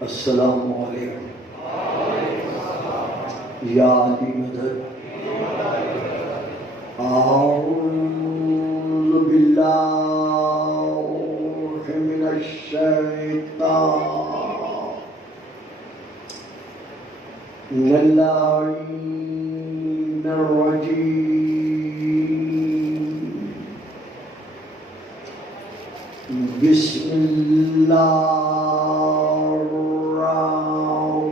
السلام علیکم یا علی مدد اعوذ باللہ من الشیطان اللعین الرجیم بسم اللہ الرحمن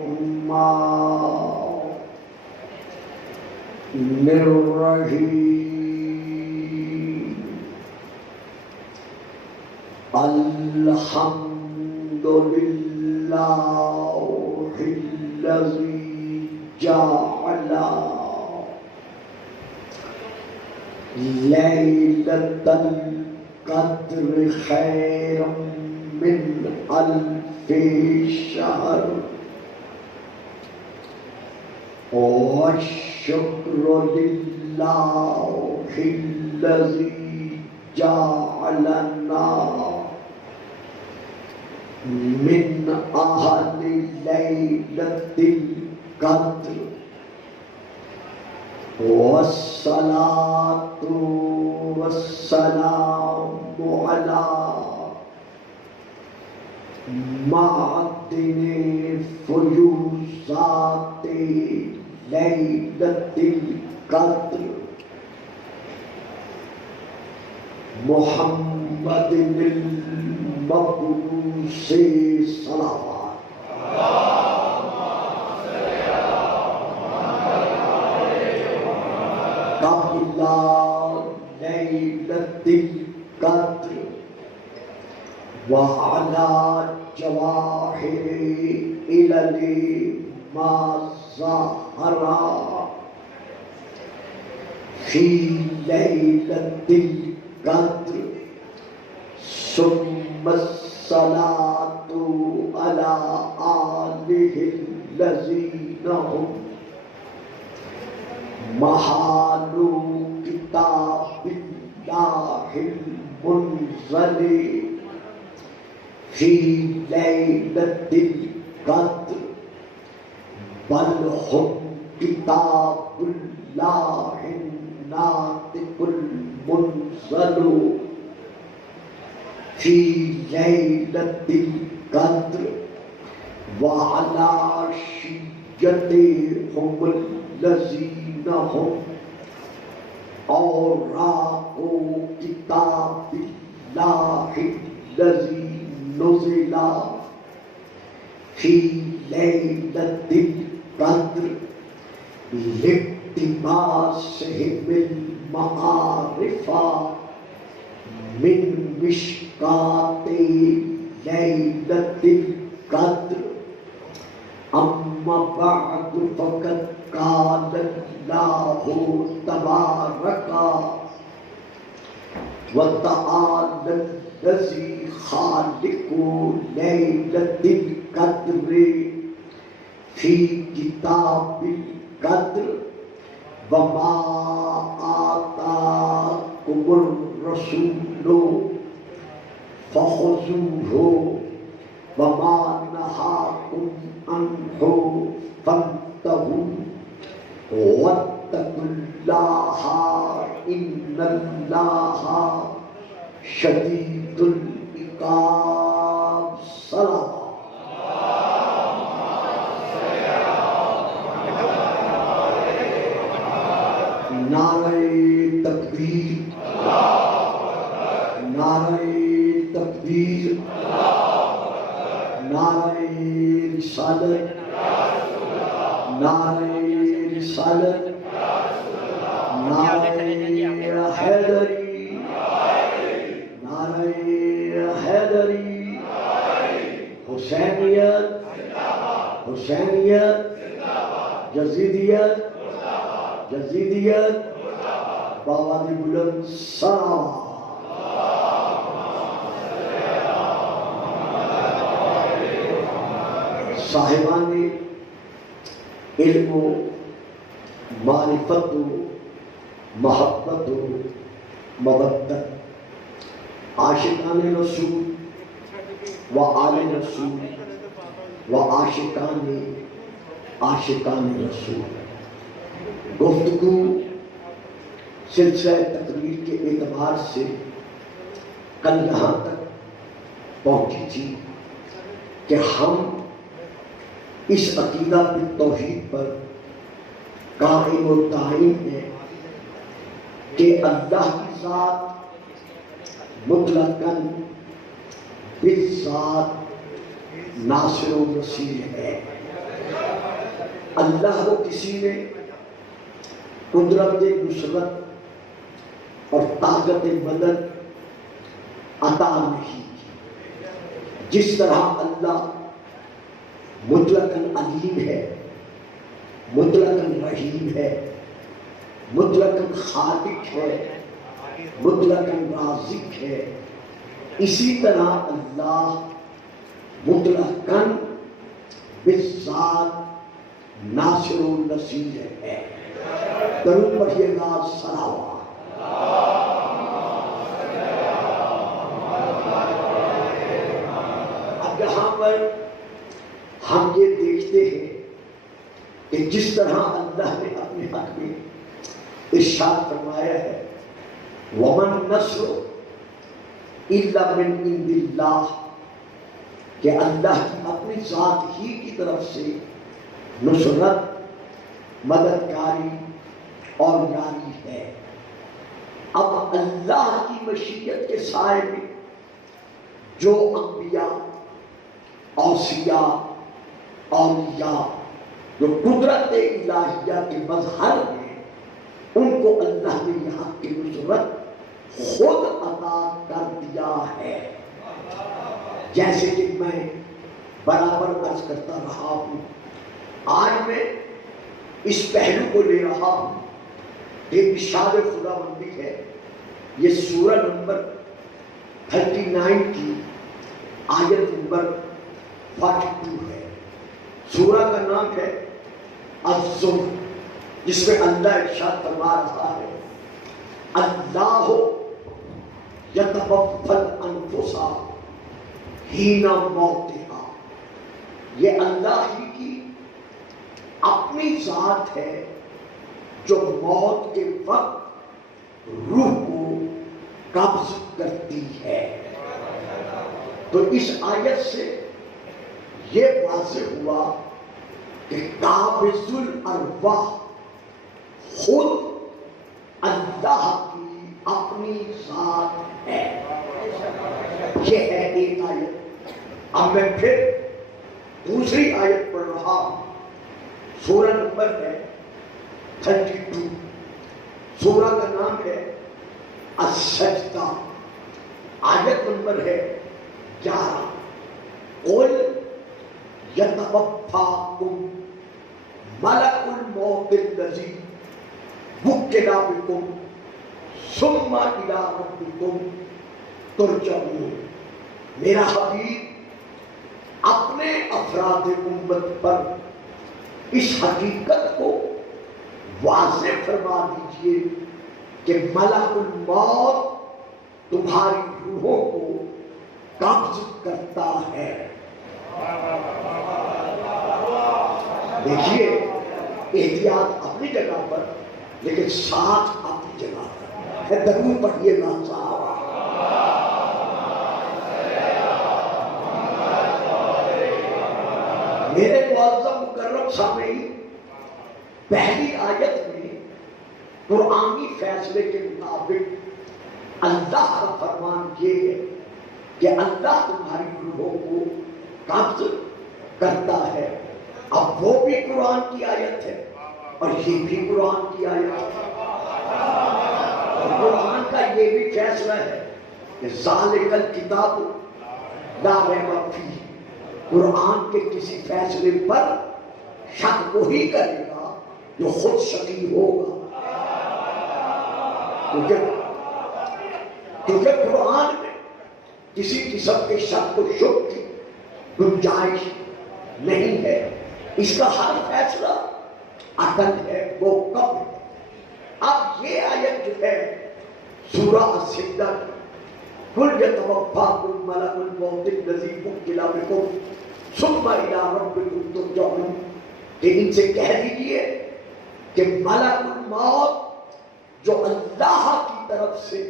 الرحیم الحمد للہ الذی جعل لیلۃ القدر خیر من الف شہر والشکر للہ الذی جعلنا من اہل لیلۃ القدر والصلاۃ والسلام علی معدن فیوضات لیلۃ القدر محمد المبعوث صلوات قبل لیلۃ القدر وعلى جواہر علل ما ظہر فی لیلۃ القدر ثم الصلاۃ علی آلہ الذین هم محال کتاب اللہ المنزل فی لیلۃ القدر بل هم کتاب اللہ الناطق المنزل فی لیلۃ القدر وعلی شیعتهم الذین هم اوراق کتاب اللہ الذی نزل فی لیلۃ القدر لاقتباسہم المعارف من مشکات لیلۃ القدر اما بعد فقد قال اللہ تبارک وتعالی الذی خالق لیلۃ القدر فی کتاب القدر وما آتاکم الرسول فخذوہ وما نہاکم عنہ فانتہوا واتقوا اللہ ان اللہ شدید العقاب صلوات نعرہ تکبیر نعرہ تکبیر نعرہ رسالت نعرہ رسالت نعرہ حیدری نعرہ حیدری حسینیت حسینیت یزیدیت یزیدیت باوادی بلند سلام صاحبان علم و معرفت و محبت و مودت عاشقان رسول و آل رسول و عاشقان رسول. گفتگو سلسلہ تقریر کے اعتبار سے کل یہاں تک پہنچی تھی کہ ہم اس عقیدہ بالتوحید پر قائم و دائم ہے کہ اللہ کی ذات مطلقاً بالذات ناصر و نصیر ہے. اللہ کو کسی نے قدرت نصرت اور طاقت مدد عطا نہیں کی. جس طرح اللہ مطلقاً علیم ہے، مطلقاً رحیم ہے، مطلقاً خالق ہے، مطلقاً رازق ہے، اسی طرح اللہ مطلقاً بالذات ناصر و نصیر ہے. درود پڑھیے گا صلوات. اب یہاں پر ہم یہ دیکھتے ہیں کہ جس طرح اللہ نے اپنے حق میں ارشاد فرمایا ہے وَمَن نَصْرُ إِلَّا مِنْ عِنْدِ اللَّهِ، کہ اللہ کی اپنی ذات ہی کی طرف سے نصرت، مددگاری اور یاری ہے. اب اللہ کی مشیت کے سائے میں جو انبیاء، اوصیاء، اولیاء جو قدرت الہیہ کے مظہر ہیں، ان کو اللہ نے یہاں کی نصرت خود عطا کر دیا ہے. جیسے کہ میں برابر عرض کرتا رہا ہوں، آج میں اس پہلو کو لے رہا ہوں کہ ارشاد خداوندی ہے. یہ سورہ نمبر 39 کی آیت نمبر 42 ہے. سورہ کا نام ہے الزمر، جس میں اللہ ارشاد فرما رہا ہے اللہ یتوفی الانفس حین موتہا. یہ اللہ ہی کی اپنی ذات ہے جو موت کے وقت روح کو قبض کرتی ہے. تو اس آیت سے یہ واضح ہوا کہ قابض الارواح خود اللہ کی اپنی ذات ہے. یہ ہے ایک آیت. اب میں پھر دوسری آیت پڑھ رہا ہوں. سورہ نمبر ہے 32. سورہ کا نام ہے السجدہ. آیت نمبر ہے 11. قل یتوفاکم ملک الموت الذی وکل بکم ثم الی ربکم ترجعون. میرا حبیب اپنے افراد امت پر اس حقیقت کو واضح فرما دیجئے کہ ملک الموت تمہاری روحوں کو قبض کرتا ہے. دیکھیے احتیاط اپنی جگہ پر لیکن ساتھ اپنی جگہ پر. درود پڑھیے گا صاحب. میرے معزز مکرم سامعین، پہلی آیت میں قرآنی فیصلے کے مطابق اللہ کا فرمان یہ ہے کہ اللہ تمہاری روحوں کو قبض کرتا ہے. اب وہ بھی قرآن کی آیت ہے اور یہ بھی قرآن کی آیت ہے. اور قرآن کا یہ بھی فیصلہ ہے کہ ذالک الکتاب لا ریب فیہ. قرآن کے کسی فیصلے پر شک وہی کرے گا جو خود شکی ہوگا. کیونکہ قرآن میں کسی قسم کے شک و شبہ کی گنجائش نہیں ہے. اس کا ہر فیصلہ عدل ہے، وہ کب ہے. اب یہ آیت جو ہے سورہ السجدہ قل یتوفاکم ملک الموت الذی وکل بکم ثم الی ربکم ترجعون، کہ ان سے کہہ دیجئے کہ ملک الموت جو اللہ کی طرف سے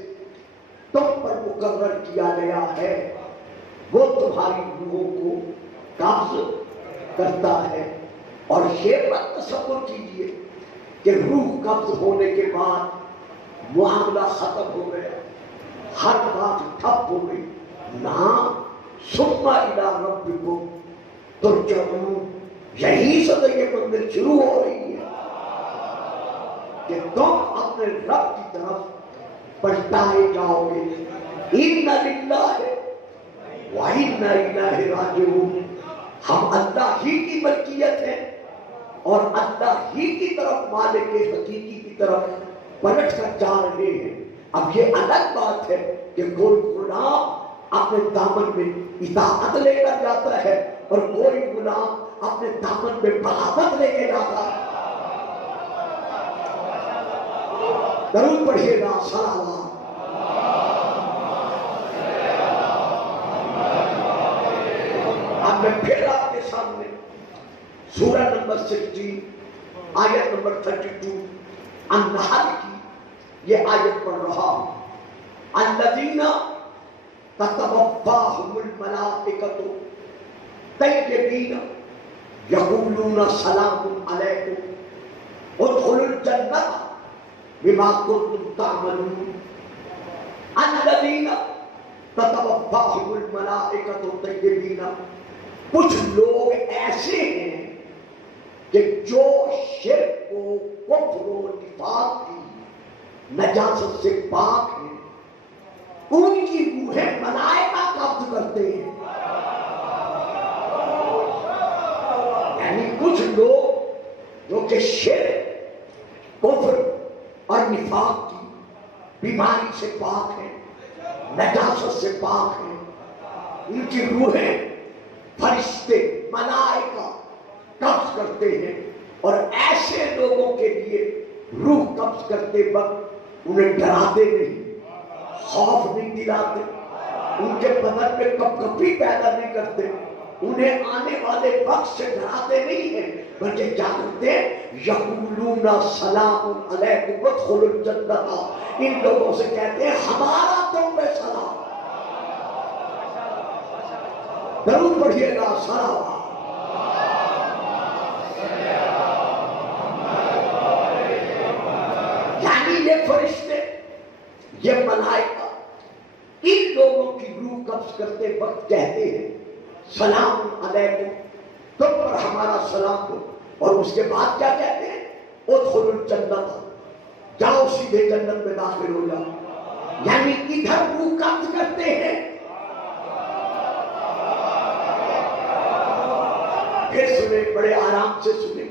تم پر مقرر کیا گیا ہے وہ تمہاری روحوں کو قبض کرتا ہے۔ اور یہ مت تصور کیجئے کہ روح قبض ہونے کے بعد معاملہ ختم ہو گیا، ہر بات ٹھپ ہو گئی، نہ، ثم الی ربکم ترجعون، یہی سے تو یہ منزل شروع ہو رہی ہے کہ تم اپنے رب کی طرف پلٹائے جاؤ گے۔ اِنَّ لِلَّهِ وَإِنَّ إِلَيْهِ رَاجِعُونَ، ہم اللہ ہی کی ملکیت ہے اور اللہ ہی کی طرف مالک حقیقی کی طرف پلٹ کر جا رہے ہیں۔ اب یہ الگ بات ہے کہ کوئی غلام اپنے دامن میں اطاعت لے کر جاتا ہے اور کوئی غلام اپنے دامن میں بغاوت لے کے جاتا ہے۔ درود پڑھیے گا، صلوات۔ اب میں پھر آپ کے سامنے سورہ نمبر 16 آیت نمبر 32 النحل کی یہ آیت پڑھ رہا ہوں۔ الذین تتوفاہم الملائکۃ طیبین یقولون سلام علیکم ادخلوا الجنۃ بما کنتم تعملون۔ الذین تتوفاہم الملائکۃ طیبین، کچھ لوگ ایسے ہیں کہ جو شرک و کفر و نفاق کی نجاست سے پاک ہیں، ان کی روحیں ملائکہ قبض کرتے ہیں۔ یعنی کچھ لوگ جو کہ شرک، کفر اور نفاق کی بیماری سے پاک ہیں، نجاست سے پاک ہیں، ان کی روحیں فرشتے ملائکہ قبض کرتے ہیں، اور ایسے لوگوں کے لیے روح قبض کرتے وقت انہیں ڈراتے نہیں، خوف نہیں دلاتے، ان کے بدن میں کپکپی پیدا نہیں کرتے، انہیں آنے والے وقت سے ڈراتے نہیں ہیں، بلکہ کیا کرتے ہیں؟ یقولون سلام علیکم ادخلوا الجنۃ، ان لوگوں سے کہتے ہیں ہمارا تم پہ سلام۔ درود پڑھیے گا، صلوات۔ یعنی یہ فرشتے، یہ ملائکہ ان لوگوں کی روح قبض کرتے وقت کہتے ہیں سلام علیکم، تم پر ہمارا سلام ہو، اور اس کے بعد کیا کہتے ہیں؟ ادخلوا الجنۃ، جاؤ سیدھے جنت میں داخل ہو جاؤ۔ یعنی ادھر روح قبض کرتے ہیں، پھر سنیں، بڑے آرام سے سنیں،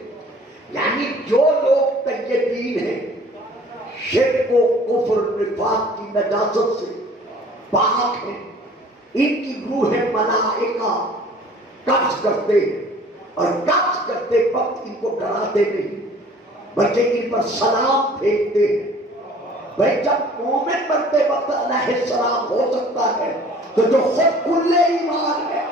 یعنی جو لوگ طیبین ہیں، شرک و کفر نفاق کی نجاست سے پاک ہیں، ان کی روحیں ملائکہ قبض کرتے ہیں، اور قبض کرتے وقت ان کو ڈراتے نہیں بلکہ ان پر سلام پھینکتے ہیں۔ بھائی جب مومن مرتے وقت علیہ السلام ہو سکتا ہے تو جو خود کل ایمان ہے،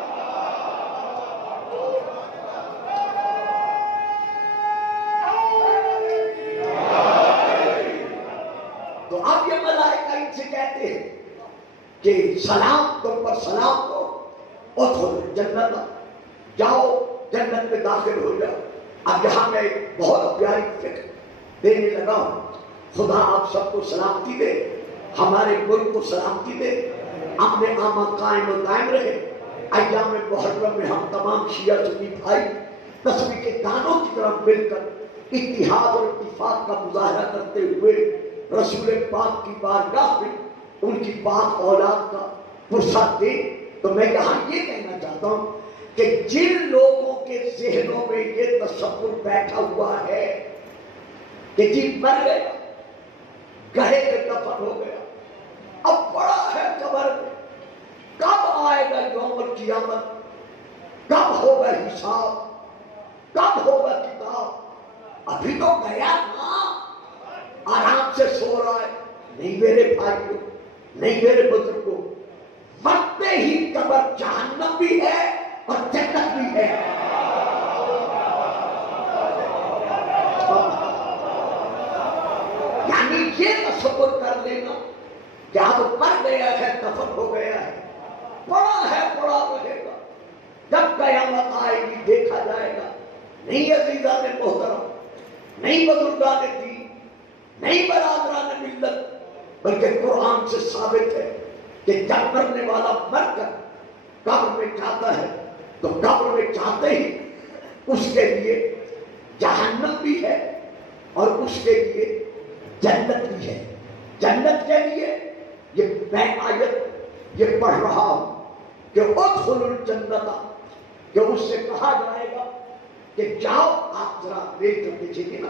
تو اب یہ ملائکہ ان سے کہتے ہیں کہ سلام، تم پر سلام ہو، ادخلوا الجنۃ، جاؤ جنت میں داخل ہو جاؤ۔ اب یہاں میں ایک بہت پیاری فکر دینے لگا ہوں۔ خدا آپ سب کو سلامتی دے، ہمارے ملک کو سلامتی دے، امن امان قائم و دائم رہے۔ ایام محرم میں ہم تمام شیعہ سنی بھائی تسبیح کے دانوں کی طرف مل کر اتحاد اور اتفاق کا مظاہرہ کرتے ہوئے رسول پاک کی بارگاہ میں ان کی پاک اولاد کا پرسہ دے۔ تو میں یہاں یہ کہنا چاہتا ہوں کہ جن لوگوں کے ذہنوں میں یہ تصور بیٹھا ہوا ہے کہ جی مر گیا، گہرے میں دفن ہو گیا، اب بڑا ہے قبر میں، کب آئے گا یوم القیامت، کب ہوگا حساب، کب ہوگا کتاب، ابھی تو گیا نا، آرام سے سو رہا ہے۔ نہیں میرے بھائیوں، نہیں میرے بزرگوں، مرتے ہی قبر جہنم بھی ہے اور جنت بھی ہے. یعنی یہ تصور کر لینا کہ اب مر گیا ہے، دفن ہو گیا ہے، پڑا ہے پڑا رہے گا، جب قیامت آئے گی دیکھا جائے گا. نہیں عزیزان محترم، نہیں بزرگان دین، نہیں برادران ملت، بلکہ قرآن سے ثابت ہے کہ جب مرنے والا مر کر قبر میں جاتا ہے تو قبر میں جاتے ہی اس کے لیے جہنم بھی ہے اور اس کے لیے جنت بھی ہے. جنت کے لیے یہ میں آیت یہ پڑھ رہا ہوں کہ ادخلوا الجنت، کہ اس سے کہا جائے گا کہ جاؤ. آپ ذرا میری طرف دیکھیں گے نا،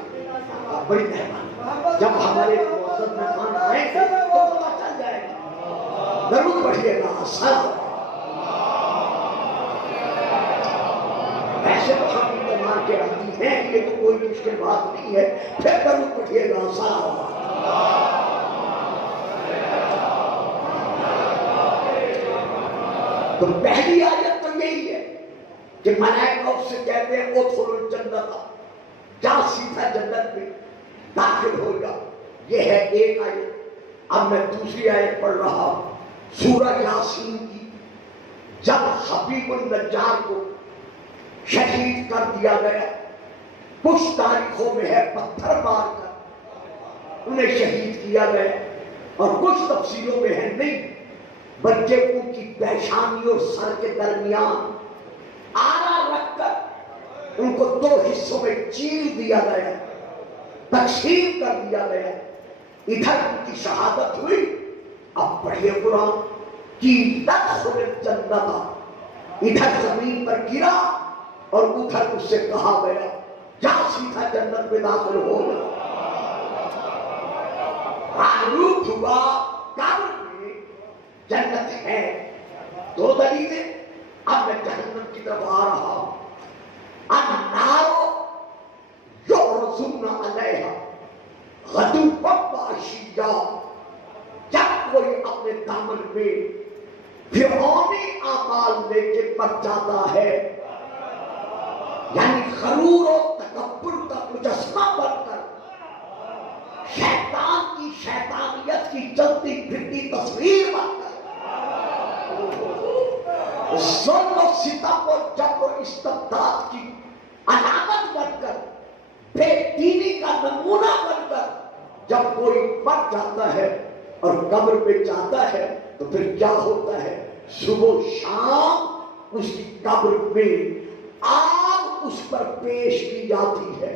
بڑی مہربانی، جب ہمارے معزز مہمان آئیں گے تو پتہ چل جائے گا. ضرور پڑھیے گا. السلام. ایسے تو ہم مار کے آتی ہیں، یہ تو کوئی مشکل بات نہیں ہے. پھر ضرور پڑھیے گا. السلام. تو پہلی آیت تو یہی ہے کہ ملائکہ سے کہتے ہیں ادخلوا الجنت، جا سیدھا جنت میں داخل ہو جا. یہ ہے ایک آیت. اب میں دوسری آیت پڑھ رہا ہوں سورہ یاسین کی. جب حبیب النجار کو شہید کر دیا گیا، کچھ تاریخوں میں ہے پتھر مار کر انہیں شہید کیا گیا، اور کچھ تفسیروں میں ہے نہیں بلکہ ان کی پیشانی اور سر کے درمیان آرا رکھ کر ان کو دو حصوں میں چیر دیا گیا، تقسیم کر دیا گیا. ادھر ان کی شہادت ہوئی. اب پڑھیے قرآن کی تدخل الجنت، ادھر زمین پر گرا اور ادھر اس سے کہا گیا جا سیدھا جنت میں داخل ہو گیا. معلوم ہوا قبر میں جنت ہے. دو دلیلیں. اب میں جہنم کی طرف آ رہا ہوں. النار یعرضون علیہا غدوا وعشیا، جب کوئی اپنے دامن میں فرعونی اعمال لے کے مر جاتا ہے، یعنی غرور و تکبر کا مجسمہ بن کر شیطان کی شیطانیت کی چلتی پھرتی تصویر بن کر ظلم و ستم و جبر و استبداد کی علامت بن کر، بے دینی کا نمونہ بن کر جب کوئی مر جاتا ہے اور قبر پہ جاتا ہے تو پھر کیا ہوتا ہے؟ صبح شام اس کی قبر میں آگ اس پر پیش کی جاتی ہے.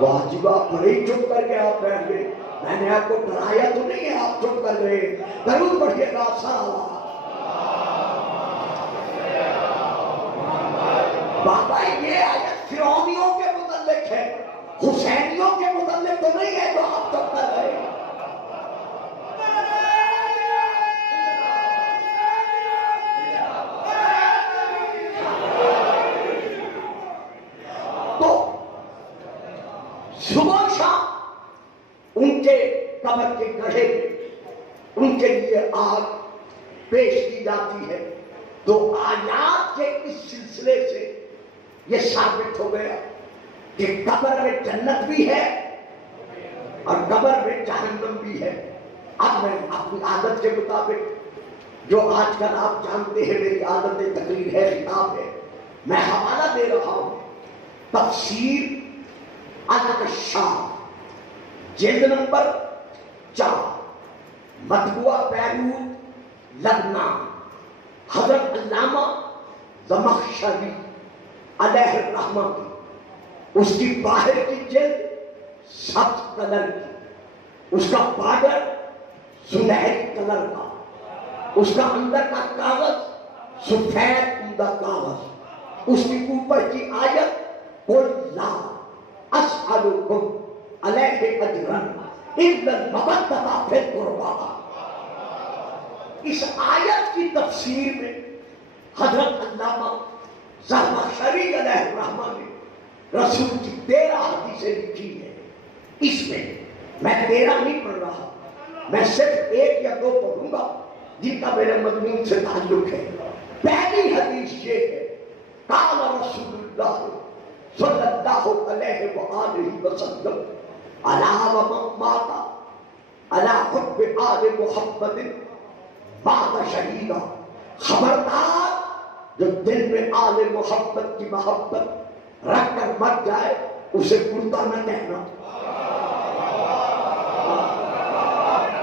واجبہ بڑے چپ کر کے آپ بیٹھ گئے. میں نے آپ کو ڈرایا تو نہیں ہے، آپ چپ کر گئے. ضرور پڑھیے گا. بابا یہ آیت فرعونیوں کے متعلق ہے، حسینیوں کے متعلق تو نہیں ہے جو آپ چپ کر گئے. صبح شام ان کے قبر کے گڑھے میں ان کے لیے آگ پیش کی جاتی ہے. تو آیات کے اس سلسلے سے یہ ثابت ہو گیا کہ قبر میں جنت بھی ہے اور قبر میں جہنم بھی ہے. اب میں اپنی عادت کے مطابق، جو آج کل آپ جانتے ہیں میری عادت تقریر ہے، خطاب ہے، میں حوالہ دے رہا ہوں تفسیر الکشاف جلد نمبر 4، مطبوعہ بیروت لبنان، حضرت علامہ زمخشری علیہ الرحمہ کی. اس کی باہر کی جلد سبز کلر کی، اس کا بارڈر سنہری کلر کا، اس کا اندر کا کاغذ سفید عمدہ کاغذ، اس کی اوپر کی آیت قل لا اسألکم علیہ اجرا الا المودۃ فی القربی. اس آیت کی تفسیر میں حضرت علامہ زمخشری علیہ الرحمہ نے رسول کی 13 حدیثیں لکھی ہیں. اس میں 13 نہیں پڑھ رہا، میں صرف 1 یا 2 پڑھوں گا جن کا میرے مضمون سے تعلق ہے. پہلی حدیث یہ ہے، قال رسول اللہ صلی اللہ علیہ وآلہ وسلم الا ومن مات الا حب آل محمد مات شہیدا. خبردار جو دل میں آل محمد کی محبت رکھ کر مر جائے اسے مردہ نہ کہنا،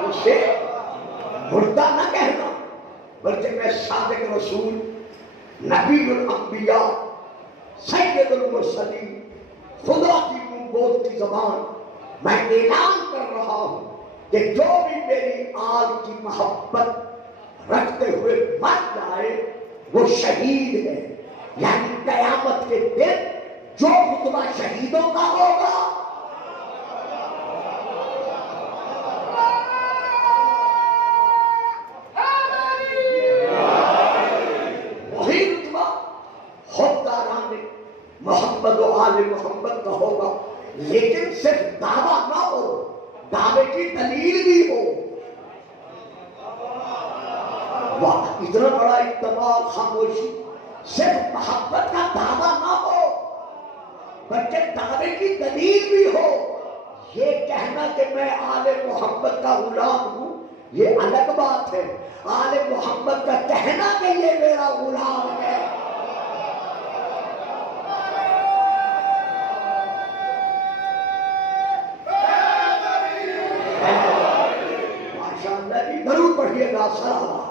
اسے مردہ نہ کہنا، بلکہ میں صادق رسول نبی الانبیاء سید المرسلین خدا کی نبوت کی زبان میں اعلان کر رہا ہوں کہ جو بھی میری آل کی محبت رکھتے ہوئے مر جائے وہ شہید ہے. یعنی قیامت کے دن جو خطبہ شہیدوں کا ہوگا وہی رتبہ خودداران محمد و آل محمد کا ہوگا. لیکن صرف دعویٰ نہ ہو، دعوے کی دلیل بھی ہو. واہ، اتنا بڑا اتباع، خاموشی. صرف محبت کا دعویٰ نہ ہو بلکہ دعوے کی دلیل بھی ہو. یہ کہنا کہ میں آل محمد کا غلام ہوں یہ الگ بات ہے. آل محمد کا کہنا کہ یہ میرا غلام ہے ماشاءاللہ جی. ضرور پڑھیے گا. سلام.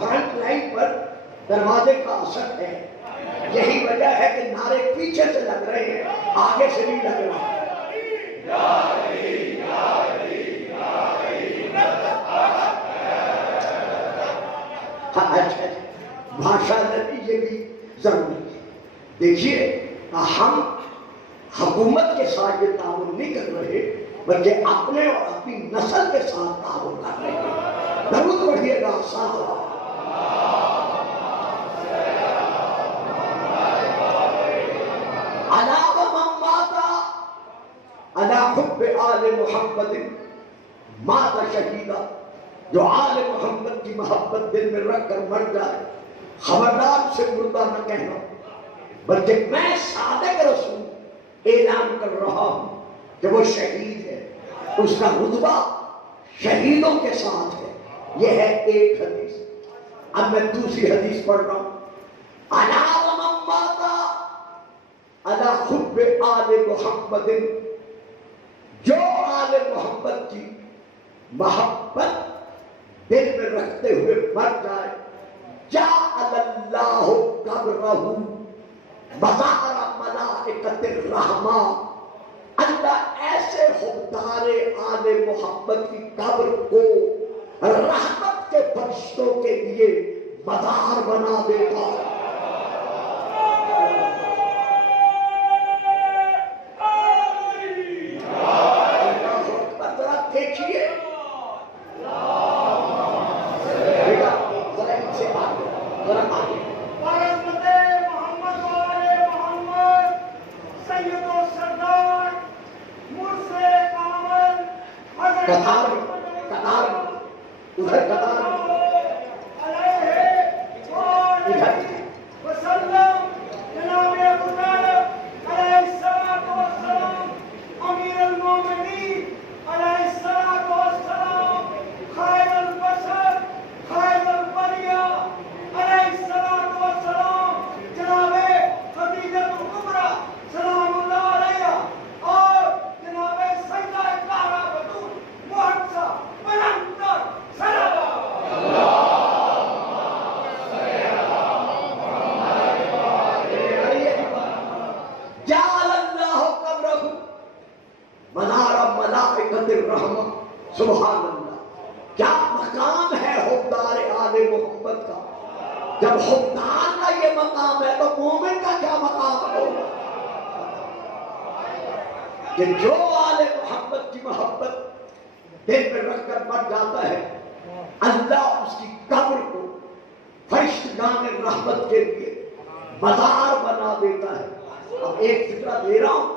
فرنٹ لائن پر دروازے کا اثر ہے. یہی وجہ ہے کہ نعرے پیچھے سے لگ رہے ہیں، آگے سے نہیں لگ رہا. اچھا ماشاءاللہ یہ بھی ضروری ہے. دیکھیے ہم حکومت کے ساتھ یہ تعاون نہیں کر رہے بلکہ اپنے اور اپنی نسل کے ساتھ تعاون کر رہے ہیں. درود پڑھیے گا. سلام. الا ومن مات الا حب آل محمد مات شہیدا. جو آل محمد کی محبت دل میں رکھ کر مر جائے خبردار سے مردہ نہ کہنا، بلکہ میں صادق رسول اعلان کر رہا ہوں کہ وہ شہید ہے. اس کا رتبہ شہیدوں کے ساتھ ہے. یہ ہے ایک حدیث. اب میں دوسری حدیث پڑھ رہا ہوں. الا ومن مات الا حب آل محمد. جو آل محمد کی محبت دل میں رکھتے ہوئے مر جائے جعل اللہ قبرہ مزار ملائکۃ الرحمہ. اللہ ایسے حبدار آل محمد کی قبر کو رحمت کے فرشتوں کے لیے مزار بنا دیتا. دیکھیے قطار ادھر قطار سبحان اللہ. کیا مقام ہے حبدار آل محمد کا. جب حبدار کا یہ مقام ہے تو مومن کا کیا مقام ہوگا کہ جو آل محمد کی محبت دل میں رکھ کر مر جاتا ہے اللہ اس کی قبر کو فرشتگان رحمت کے لیے مزار بنا دیتا ہے. اب ایک فکرہ دے رہا ہوں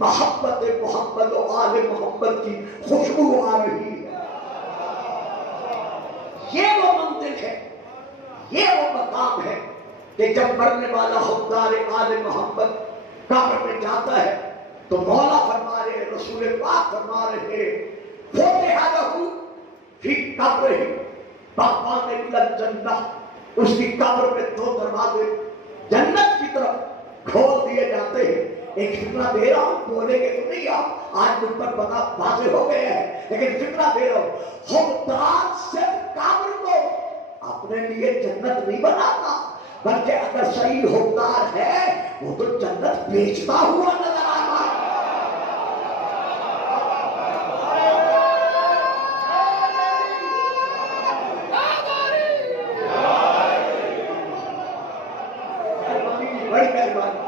محبت محمد و آل محمد کی خوشبو آ رہی ہے۔ یہ وہ منزل ہے، یہ وہ مقام ہے کہ جب مرنے والا حقدار آل محمد قبر میں جاتا ہے تو مولا فرما رہے، رسول پاک فرما رہے، فتح لہ فی قبرہ بابان الجنہ، اس کی قبر میں 2 دروازے جنت کی طرف کھول دیے جاتے ہیں۔ ایک فکرہ دے رہا ہوں، بولے گے تو نہیں آپ، آج مجھ پر پتا واضح ہو گئے ہیں، لیکن فکرہ دے رہا ہوں، حقدار صرف قبر کو اپنے لیے جنت نہیں بناتا، بلکہ اگر صحیح حقدار ہے وہ تو جنت بیچتا ہوا نظر آتا ہے۔ بڑی مہربانی۔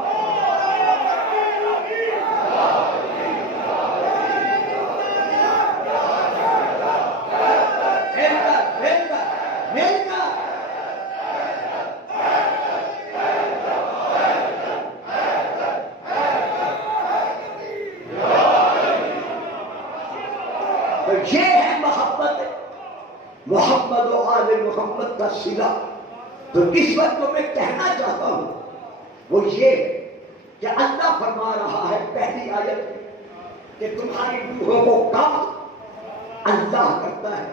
یہ ہے محبت محمد و آل محمد کا صلہ۔ تو اس وقت جو میں کہنا چاہتا ہوں وہ یہ کہ اللہ فرما رہا ہے پہلی آیت میں کہ تمہاری روحوں کو قبض اللہ کرتا ہے۔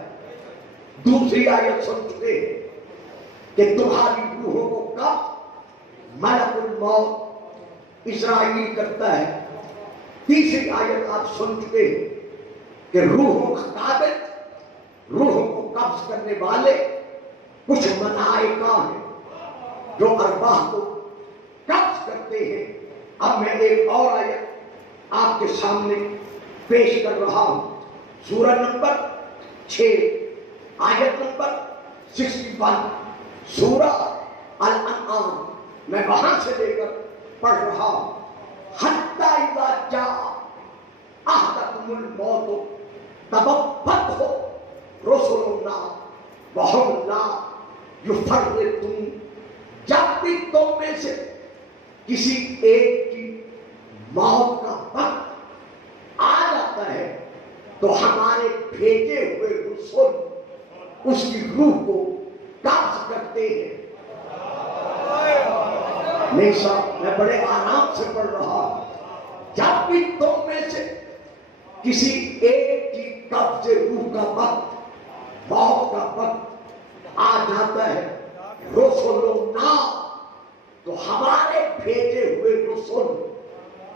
دوسری آیت سن چکے کہ تمہاری روحوں کو قبض ملک الموت اسرائیل کرتا ہے۔ تیسری آیت آپ سن چکے کہ روحوں کا قابض، روحوں کو قبض کرنے والے کچھ ملائکہ ہیں جو ارواح کو قبض کرتے ہیں۔ اب میں ایک اور آیت آپ کے سامنے پیش کر رہا ہوں، سورہ نمبر 6 آیت نمبر 61، سورہ الانعام، میں وہاں سے لے کر پڑھ رہا ہوں۔ حتی اذا جاء احدکم الموت توفته رسلنا وهم لا یفرطون، جب بھی تم میں سے کسی ایک کی موت کا وقت آ جاتا ہے تو ہمارے بھیجے ہوئے رسول اس کی روح کو قبض کرتے ہیں۔ نہیں صاحب، میں بڑے آرام سے پڑھ رہا ہوں، جب بھی تم میں سے کسی ایک کی قبض روح کا وقت، موت کا وقت آ جاتا ہے، رسولنا، تو ہمارے بھیجے ہوئے رسول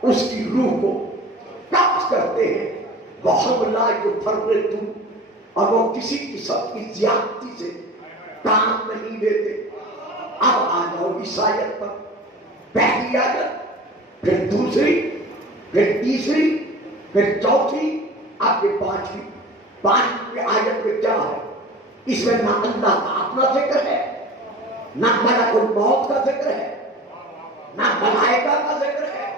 اس کی روح کو قبض کرتے ہیں۔ وَهُمْ لَا يُفَرِّطُونَ، اور وہ کسی قسم کی زیادتی سے کام نہیں لیتے۔ اب آ جاؤ اس آیت پر، پہلی آیت، پھر دوسری، پھر تیسری، پھر چوتھی، اب یہ پانچویں آیت میں کیا ہے؟ اس میں نہ اللہ کا اپنا ذکر ہے، نہ ملک الموت کا ذکر ہے، نہ ملائکہ کا ذکر ہے،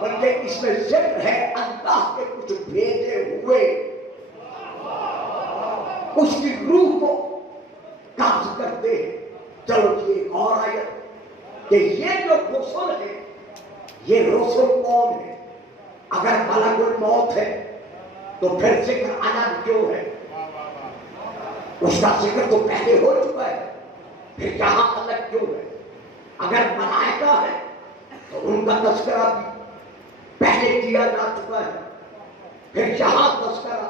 بلکہ اس میں ذکر ہے اللہ کے کچھ بھیجے ہوئے اس کی روح کو قبض کرتے ہیں۔ چلو یہ ایک اور آیت کہ یہ جو رسول ہے، یہ رسول کون ہے؟ اگر ملک الموت ہے تو پھر ذکر الگ کیوں ہے؟ اس کا ذکر تو پہلے ہو چکا ہے، پھر یہاں الگ کیوں ہے؟ اگر ملائکہ ہے تو ان کا تذکرہ بھی پہلے کیا جا چکا ہے، پھر یہاں تذکرہ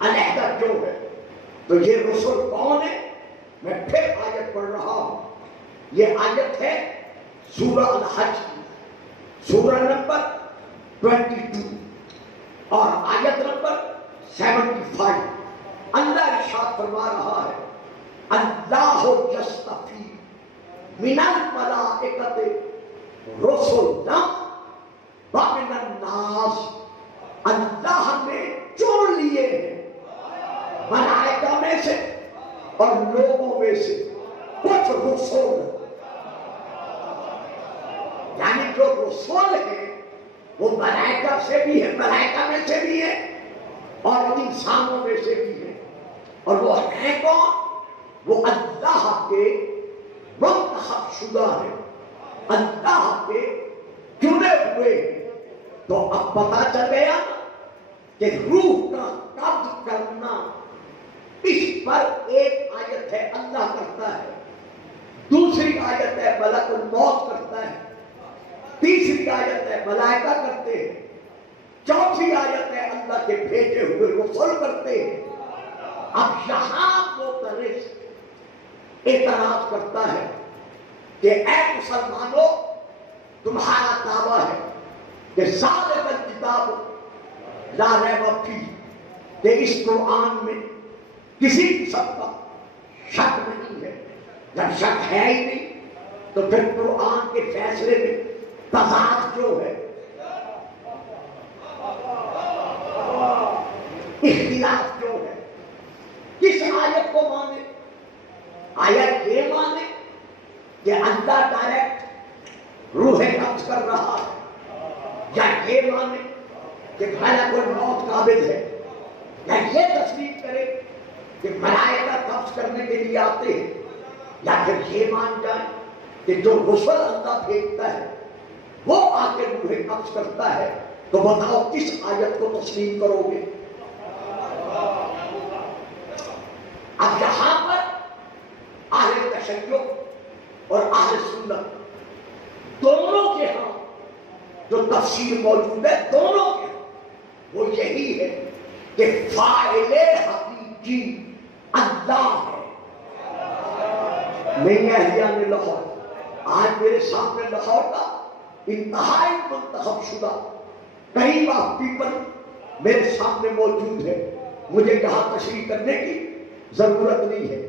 علیحدہ کیوں ہے؟ تو یہ رسول کون ہے؟ میں پھر آیت پڑھ رہا ہوں، یہ آیت ہے سورہ الحج کی، سورہ نمبر 22 اور آیت نمبر 75۔ اللہ ارشاد فرما رہا ہے، اللہ یصطفی من الملائکۃ رسلا ومن الناس، اللہ نے چن لیے ہیں ملائکہ میں سے اور لوگوں میں سے کچھ رسول، یعنی جو رسول ہیں وہ ملائکہ سے بھی ہے، ملائکہ میں سے بھی ہے اور انسانوں میں سے بھی ہے، اور وہ ہیں کون؟ وہ اللہ کے منتخب شدہ ہیں، اللہ کے چنے ہوئے ہیں۔ تو اب پتا چل گیا کہ روح کا قبض کرنا، اس پر ایک آیت ہے اللہ کرتا ہے، دوسری آیت ہے ملک الموت کرتا ہے، تیسری آیت ہے ملائکہ کرتے ہیں، چوتھی آیت ہے اللہ کے بھیجے ہوئے رسول کرتے ہیں۔ اب یہاں معترض اعتراض کرتا ہے کہ اے مسلمانوں، تمہارا دعویٰ ہے کہ ذالک الکتاب لا ریب فیہ، کہ اس قرآن میں کسی قسم کا شک نہیں ہے۔ جب شک ہے ہی نہیں تو پھر قرآن کے فیصلے میں تضاد جو ہے، اختلاف جو ہے، کس آیت کو مانے؟ آیت یہ مانے کہ اللہ ڈائریکٹ روح قبض کر رہا ہے، یا یہ مانے کہ ملک الموت قابض ہے، یا یہ تصدیق کرے کہ ملائکہ قبض کرنے کے لیے آتے ہیں، یا پھر یہ مان جائیں کہ جو رسول اللہ بھیجتا ہے وہ آ کے روح قبض کرتا ہے۔ تو بتاؤ کس آیت کو تسلیم کرو گے؟ اب یہاں پر اہل تشیع اور اہل سنت دونوں کے ہاں جو تفسیر موجود ہے، دونوں کے ہاں وہ یہی ہے کہ فاعل حقیقی اللہ ہے۔ نہیں اہلیان لاہور، آج میرے سامنے لاہور کا انتہائی منتخب شدہ کئی آف پیپل میرے سامنے موجود ہے، مجھے یہاں تشریح کرنے کی ضرورت نہیں ہے۔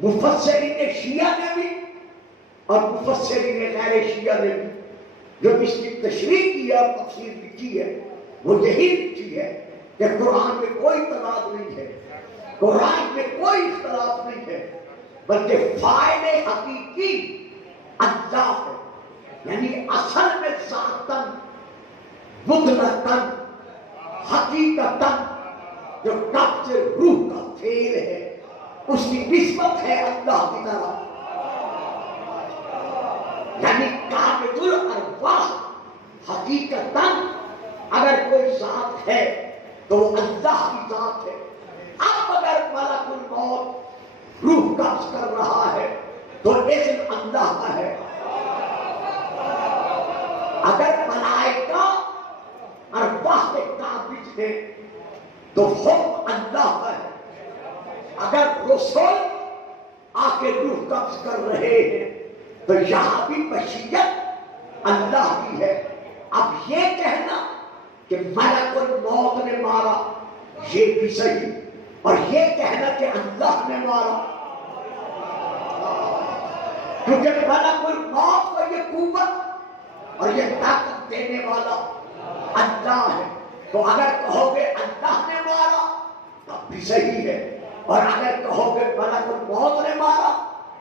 مفسرین شیعہ نے بھی اور مفسرین غیر شیعہ نے بھی جو اس کی تشریح کی اور تفسیر لکھی ہے، وہ یہی لکھی ہے کہ قرآن میں کوئی تضاد نہیں ہے، قرآن میں کوئی اختلاف نہیں ہے، بلکہ فاعل حقیقی اللہ ہے، یعنی اصل میں ذاتاً مطلقاً حقیقتاً جو قبض روح کا فعل ہے اس کی نسبت ہے اللہ کی طرف، یعنی قابض الارواح حقیقتاً اگر کوئی ذات ہے تو وہ اللہ کی ذات ہے۔ اب اگر ملک الموت روح قبض کر رہا ہے تو اذن اللہ کا ہے، اگر ملائکہ ارواح کے قابض ہیں تو حکم اللہ کا ہے، اگر رسول آ کے روح قبض کر رہے ہیں تو یہاں بھی مشیت اللہ کی ہے۔ اب یہ کہنا کہ ملک الموت نے مارا یہ بھی صحیح، اور یہ کہنا کہ اللہ نے مارا، کیونکہ ملک الموت کو یہ قوت اور یہ طاقت دینے والا اللہ ہے، تو اگر کہو گے اللہ نے مارا تب بھی صحیح ہے، اور اگر کہو گے ملک الموت نے مارا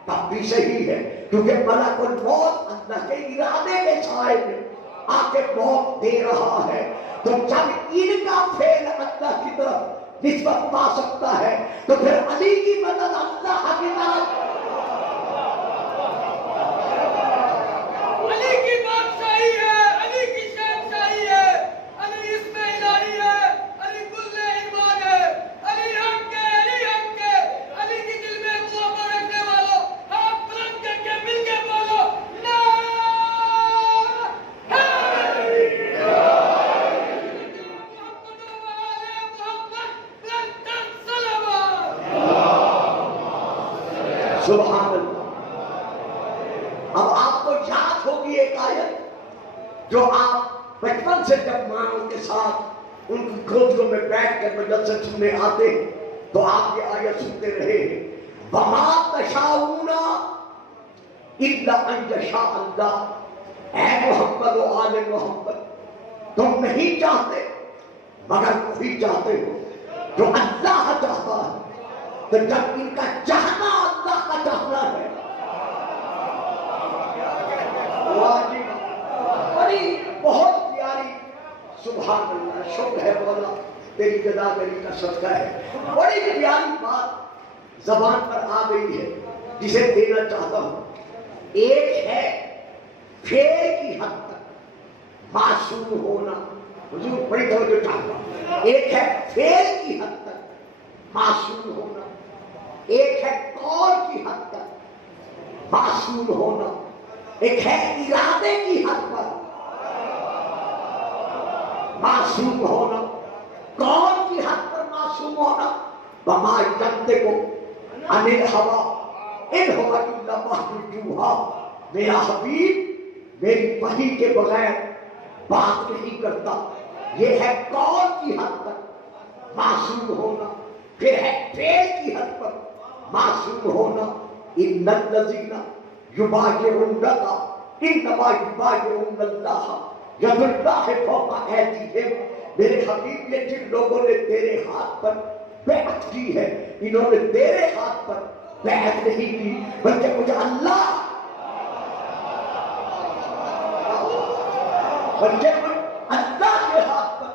تب بھی صحیح ہے، کیونکہ ملک الموت اللہ کے ارادے کے سائے میں آ کے موت دے رہا ہے۔ تو جب ان کا فعل اللہ کی طرف نسبت پا سکتا ہے تو پھر علی کی مدد اللہ کی طرف، علی کی بادشاہی ہے، علی کی شہنشاہی ہے، علی اس میں الہی ہے، علی کل ایمان ہے، علی حق ہے، علی حق ہے، علی کی دل میں دعا رکھنے والوں ہاتھ بلند کر کے مل کے بولو نعرہ محمد و آل محمد لن صلوات۔ سبحان اللہ۔ اب آپ کو یاد ہوگی ایک آیت جو آپ بچپن سے جب ماں کے ساتھ ان کی گودیوں میں بیٹھ کر مجلس سننے آتے ہیں تو آپ یہ آیت سنتے رہے ہیں، وَمَا تَشَاءُونَ إِلَّا أَن يَشَاءَ اللَّهُ۔ اے محمد و آل محمد، تم نہیں چاہتے مگر وہی چاہتے ہو جو اللہ چاہتا ہے۔ تو جب ان کا چاہنا اللہ کا چاہنا ہے، بڑی بہت پیاری، سبحان اللہ، شکر ہے مولا تیری گداگری کا صدقہ ہے، بڑی پیاری بات زبان پر آ گئی ہے جسے دینا چاہتا ہوں۔ ایک ہے فعل کی حد تک معصوم ہونا، بڑی توجہ چاہتا، ایک ہے فعل کی حد تک معصوم ہونا، ایک ہے قول کی حد تک معصوم ہونا، ایک ہے ارادے کی حد پر معصوم ہونا، قول کی حد پر معصوم ہونا۔ وما ينطق عن الهوى ان هو الا وحی یوحی، میرا حبیب میری وحی کے بغیر بات نہیں کرتا، یہ ہے قول کی حد تک معصوم ہونا، پھر ہے فعل کی حد پر معصوم ہونا۔ ان الذین یبایعونک انما یبایعون اللہ ید اللہ فوق ایدیہم، میرے حبیب یہ جن لوگوں نے تیرے ہاتھ پر بیعت کی ہے، انہوں نے تیرے ہاتھ پر بیعت نہیں کی بلکہ مجھے اللہ کے ہاتھ پر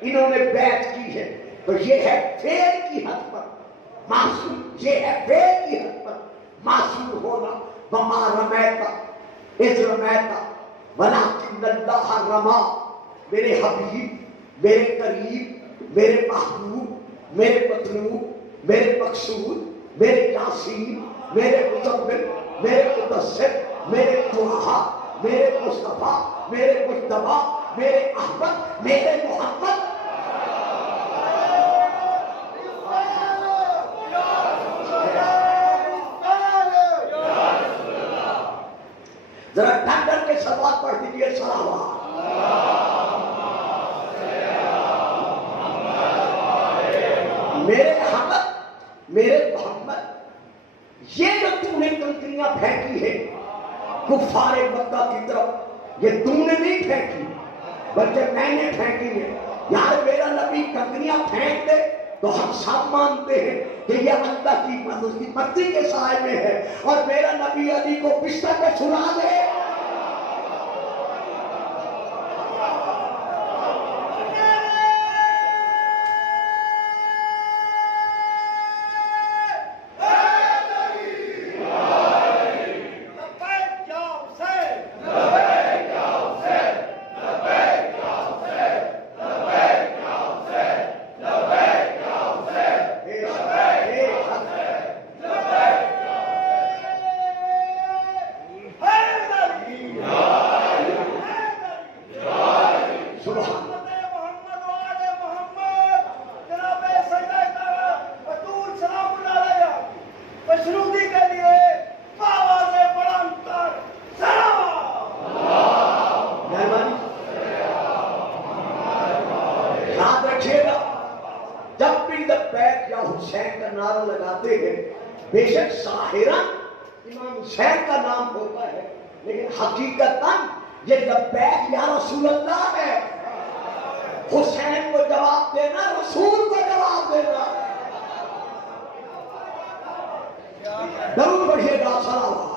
انہوں نے بیعت کی ہے۔ تو یہ ہے فعل کی حد پر معصوم، یہ ہے فعل کی حد پر معصوم ہونا۔ وما رمیت اذ رمیت ولکن اللہ رمی، میرے حبیب، میرے قریب، میرے محبوب، میرے مطلوب، میرے مقصود، میرے یاسین، میرے مزمل، میرے مدثر، میرے طہٰ، میرے مصطفیٰ، میرے مجتبیٰ، میرے احمد، میرے محمد، ذرا ٹھنڈر کے صلوات پڑھ دیجئے، صلوات۔ میرے احمد، میرے محمد، یہ جو تم نے کنکریاں پھینکی ہے کفار مکہ کی طرف، یہ تم نے نہیں پھینکی بلکہ میں نے پھینکی ہے۔ یار میرا نبی کنکریاں پھینک دے تو ہم سب مانتے ہیں کہ یہ اللہ کی مرضی کے سائے میں ہے، اور میرا نبی علی کو بستر پہ سلا دے بے شک ظاہراً امام حسین کا نام ہوتا ہے، لیکن حقیقتاً یہ لبیک یا رسول اللہ ہے۔ حسین کو جواب دینا، رسول کو جواب دینا۔ درود پڑھیے گا، صلوات۔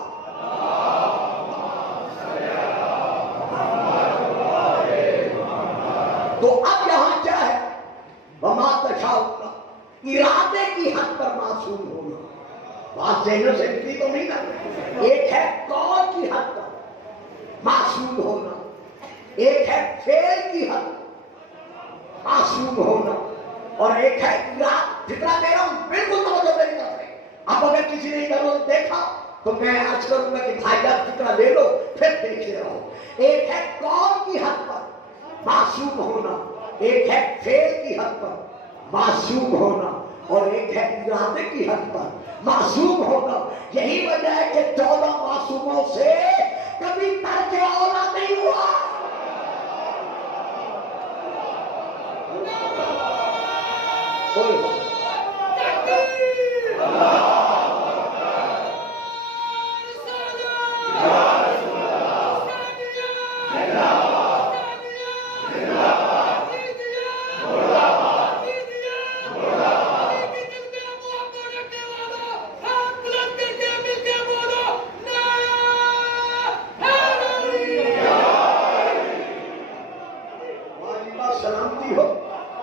تو اب یہاں کیا ہے؟ وما تشاءون، ارادے کی حد پر معصوم ہونا۔ بات ذہنوں سے نکلی تو نہیں نا؟ ایک ہے قول کی حد پر معصوم ہونا، ایک ہے فعل کی حد معصوم ہونا، اور ایک ہے جتنا دے رہا ہوں بالکل توجہ میری طرف ہے۔ اب اگر کسی نے ادھر دیکھا تو میں آج کروں گا کہ بھائی آپ جتنا لے لو پھر دیکھتے رہو۔ ایک ہے قول کی حد پر معصوم ہونا، ایک ہے فعل کی حد پر معصوم ہونا، اور ایک ہے ارادے کی حد پر معصوم ہونا۔ یہی وجہ ہے کہ 14 معصوموں سے کبھی ترک اولا نہیں ہوا۔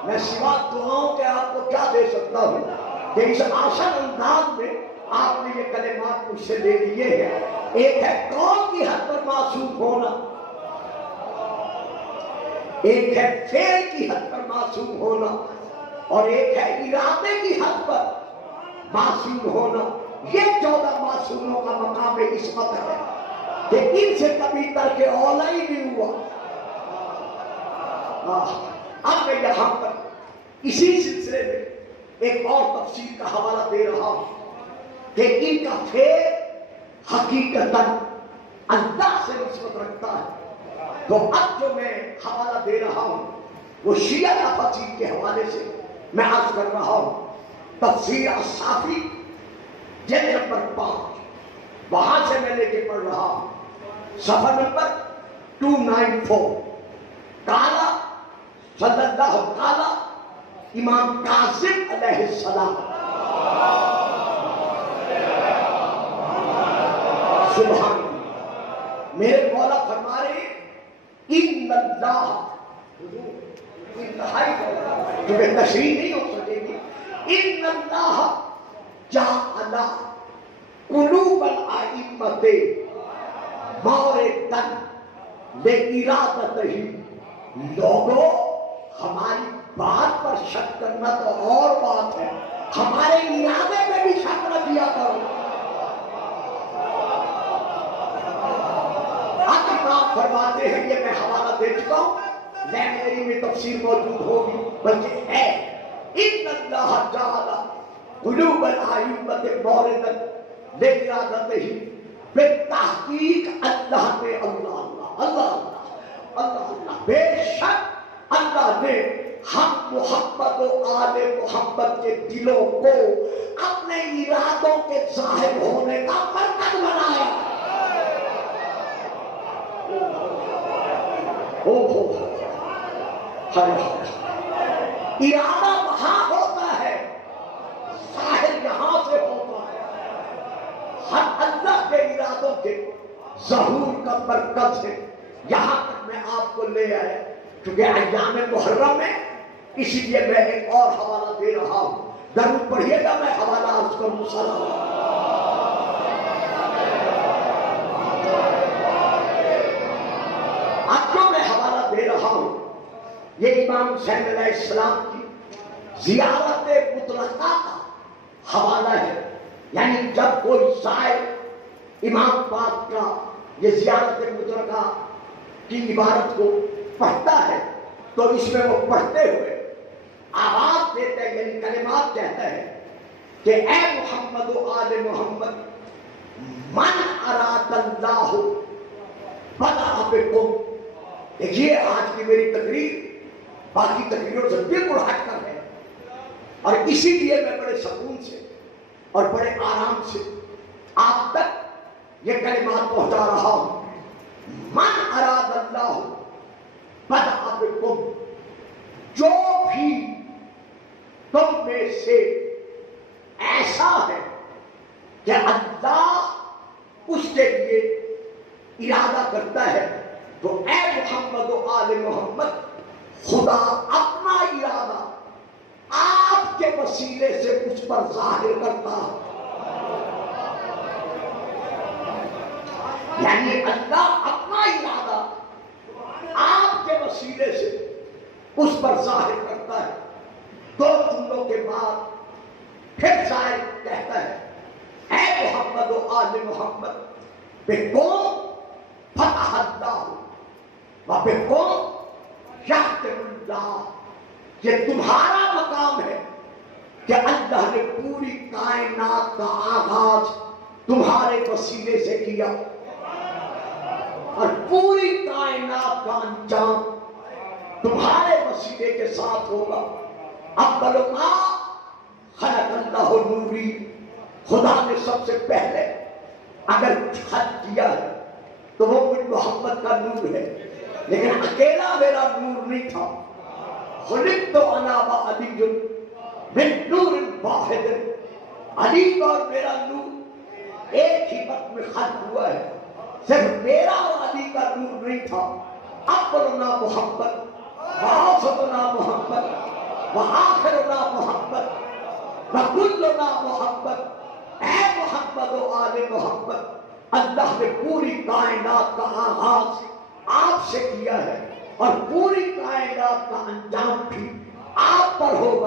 میں سوا دعاؤں کے آپ کو کیا دے سکتا ہوں کہ اس آسان انداز میں آپ نے یہ کلمات مجھ سے لے لیے ہیں۔ ایک ہے قول کی حد پر معصوم ہونا، ایک ہے فعل کی حد معصوم ہونا اور ایک ہے ارادے کی حد پر معصوم ہونا. یہ 14 معصوموں کا مقام عصمت ہے کہ ان سے کبھی ترک اولا ہی نہیں ہوا. اب میں یہاں پر اسی سلسلے میں ایک اور تفسیر کا حوالہ دے رہا ہوں کہ ان کا فعل حقیقتاً اللہ سے نسبت رکھتا ہے. تو اب جو میں حوالہ دے رہا ہوں وہ شیعہ تفسیر کے حوالے سے میں عرض کر رہا ہوں. تفسیر الصافی جلد نمبر 5 وہاں سے میں لے کے پڑھ رہا ہوں صفحہ نمبر 294. کالا صلی اللہ تعالی امام کاظم علیہ السلام سبحان اللہ. میرے مولا فرما رہے ان اللہ انتہائی تمہیں تشریح نہیں ہو سکے گی. ان اللہ جعل قلوب الائمۃ مورداً لارادتہ. لوگوں ہماری بات پر شک کرنا تو اور بات ہے، ہمارے ارادے میں بھی شک نہ کیا کرو. آپ فرماتے ہیں یہ میں حوالہ دے چکا ہوں، لائبریری میں تفسیر موجود ہوگی بلکہ ہے. ان اللہ جعل قلوب الائمۃ مورداً لارادتہ. بالتحقیق اللہ نے اللہ بے شک اللہ نے ہم محمد و آل محمد کے دلوں کو اپنے ارادوں کے ظاہر ہونے کا مرکز بنایا. ارادہ وہاں ہوتا ہے، ظاہر یہاں سے ہوتا ہے. ہر اللہ کے ارادوں کے ظہور کا مرکز ہے. یہاں تک میں آپ کو لے آیا کیونکہ ایام محرم ہے، اسی لیے میں ایک اور حوالہ دے رہا ہوں. درود پڑھیے گا، میں حوالہ عرض کروں. سلام. اب جو میں حوالہ دے رہا ہوں یہ امام حسین علیہ السلام کی زیارت مطلقہ کا حوالہ ہے. یعنی جب کوئی زائر امام پاک کا یہ زیارت مطلقہ کی عبارت کو پڑھتا ہے تو اس میں وہ پڑھتے ہوئے آواز دیتا ہے، یعنی کلمات کہتا ہے کہ اے محمد و آل محمد من اراد اللہ بدأ بکم. دیکھیے آج کی میری تقریر باقی تقریروں سے بالکل ہٹ کر ہے اور اسی لیے میں بڑے سکون سے اور بڑے آرام سے آپ تک یہ کلمات پہنچا رہا ہوں. من اراد اللہ بدأ بکم. جو بھی تم میں سے ایسا ہے کہ اللہ اس کے لیے ارادہ کرتا ہے تو اے محمد و آل محمد خدا اپنا ارادہ آپ کے وسیلے سے اس پر ظاہر کرتا ہے. یعنی اللہ اپنا ارادہ آپ کے وسیلے سے اس پر ظاہر کرتا ہے. دو جملوں کے بعد پھر ظاہر کہتا ہے اے محمد و آل محمد بکم فتح اللہ و بکم یحکم اللہ. یہ تمہارا مقام ہے کہ اللہ نے پوری کائنات کا آغاز تمہارے وسیلے سے کیا اور پوری کائنات کا انجام تمہارے وسیلے کے ساتھ ہوگا. اول ما خلق اللہ نوری. خدا نے سب سے پہلے اگر خلق کیا ہے تو وہ مجھ محمد کا نور ہے، لیکن اکیلا میرا نور نہیں تھا. خلقت انا وعلی من نور واحد. علی اور میرا نور ایک ہی وقت میں خلق ہوا ہے. صرف میرا اور علی کا نور نہیں تھا. اولنا محمد وآخرنا محمد وآخرنا محمد وکلنا محمد. اے محمد و آل محمد، اللہ نے پوری کائنات کا آغاز آپ سے کیا ہے اور پوری کائنات کا انجام بھی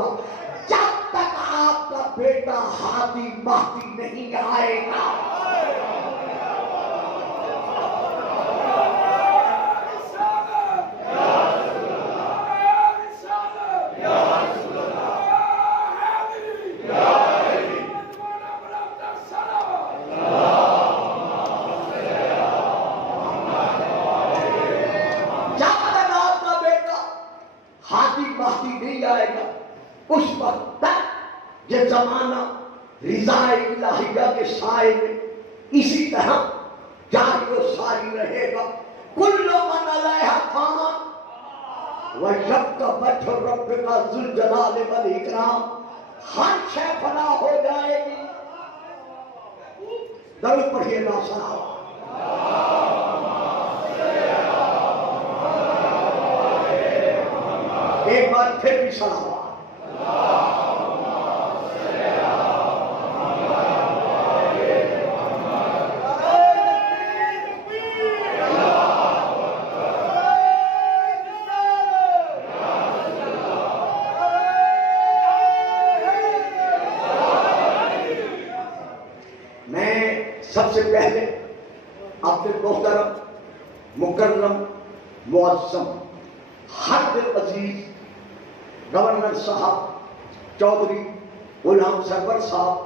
ہوگا جب تک آپ کا بیٹا ہادی مہدی نہیں آئے گا۔ اس وقت تک یہ زمانہ رضا الہیہ کے سائے میں اسی طرح جاری و ساری رہے گا۔ کل من علیہا فان ویبقی وجہ ربک ذو الجلال والاکرام، ہر شے فنا ہو جائے گی۔ درود پڑھیے لا صلوات۔ ایک بار پھر بھی صلوات۔ سب سے پہلے اپنے محترم مکرم معظم ہر دل عزیز گورنر صاحب چودھری غلام سرور صاحب،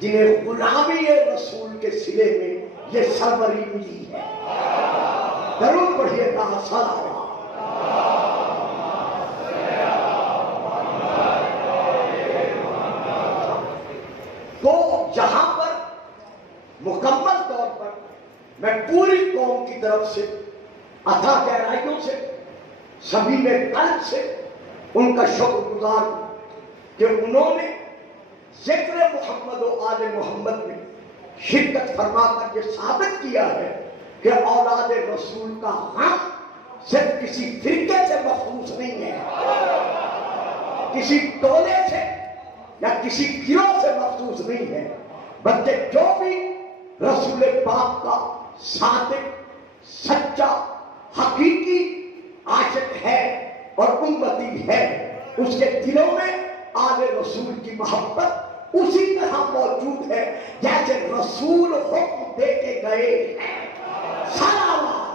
جنہیں غلامی رسول کے صلے میں یہ سربری ملی ہے، درود پڑھیے گا صلوات۔ تو یہاں پر مکمل طور پر میں پوری قوم کی طرف سے عطا گہرائیوں سے سبھی میں قلب سے ان کا شکر گزار ہوں کہ انہوں نے ذکر محمد و آل محمد میں شرکت فرما کر یہ ثابت کیا ہے کہ اولاد رسول کا غم صرف کسی فرقے سے مخصوص نہیں ہے، کسی ٹولے سے یا کسی گروہ سے مخصوص نہیں ہے، بلکہ جو بھی رسول پاک کا صادق، سچا، حقیقی عاشق ہے اور امتی ہے، اس کے دلوں میں آل رسول کی محبت اسی طرح موجود ہے جیسے رسول حکم دے کے گئے ہیں۔ صلوات۔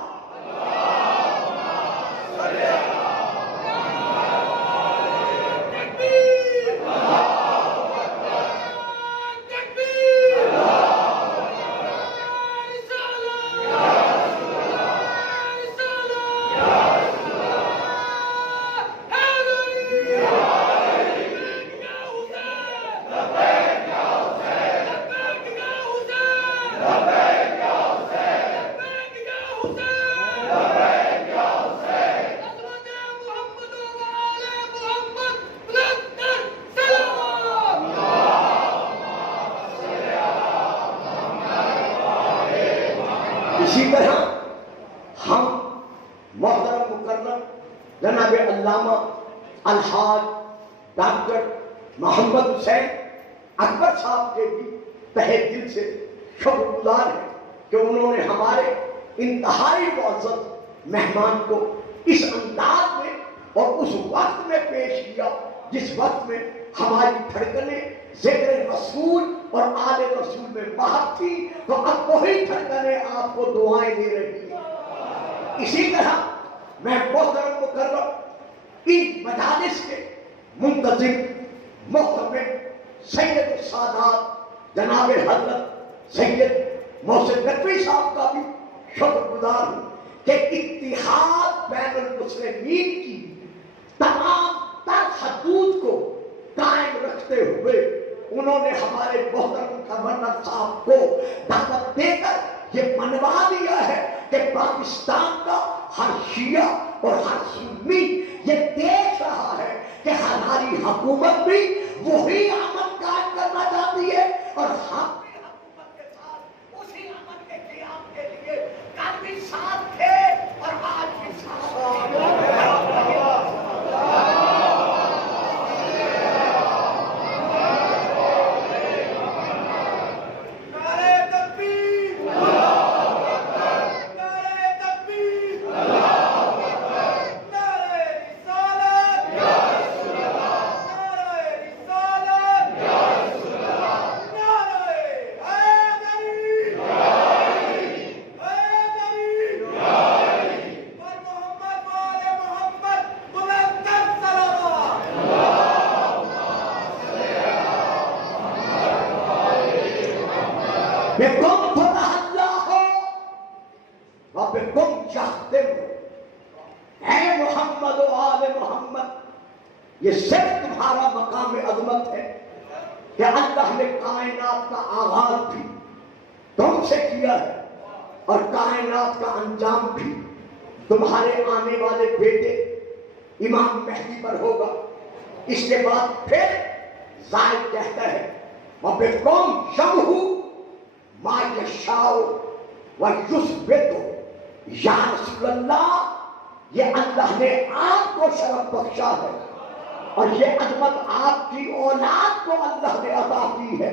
اسی طرح ہم محترم مکرم جناب علامہ الحاج ڈاکٹر محمد حسین اکبر صاحب کے بھی تہہ دل سے شکر گزار ہیں کہ انہوں نے ہمارے انتہائی معزز مہمان کو اس انداز میں اور اس وقت میں پیش کیا جس وقت میں ہماری دھڑکنیں ذکر رسول اور آل رسول میں محب تھی، تو اب وہی دھڑکنیں آپ کو دعائیں دے رہی ہیں۔ اسی طرح میں محترم مکرم ان مجالس کے منتظم محترم سید السادات جناب حضرت سید محسن نقوی صاحب کا بھی شکر گزار ہوں کہ اتحاد بین المسلمین کی تمام تر حدود کو قائم رکھتے ہوئے انہوں نے ہمارے محترم گورنر صاحب کو دعوت دے کر یہ منوا دیا ہے کہ پاکستان کا ہر شیعہ اور ہر سنی یہ دیکھ رہا ہے کہ ہماری حکومت بھی وہی امن قائم کرنا چاہتی ہے اور ہم بھی حکومت کے ساتھ اسی امن کے قیام کے لیے کل بھی ساتھ تھے اور آج بھی ساتھ ہیں۔ بكم فتح اللہ وبكم يختم. اے محمد و آل محمد، یہ صرف تمہارا مقام عظمت ہے کہ اللہ نے کائنات کا آغاز بھی تم سے کیا ہے اور کائنات کا انجام بھی تمہارے آنے والے بیٹے امام مہدی پر ہوگا. اس کے بعد پھر زائد کہتا ہے وَبِكُمْ يَمْحُو مَا يَشَاءُ وَيُثْبِتُ. یا رسول اللہ، یہ اللہ نے آپ کو شرف بخشا ہے اور یہ عظمت آپ کی اولاد کو اللہ نے عطا کی ہے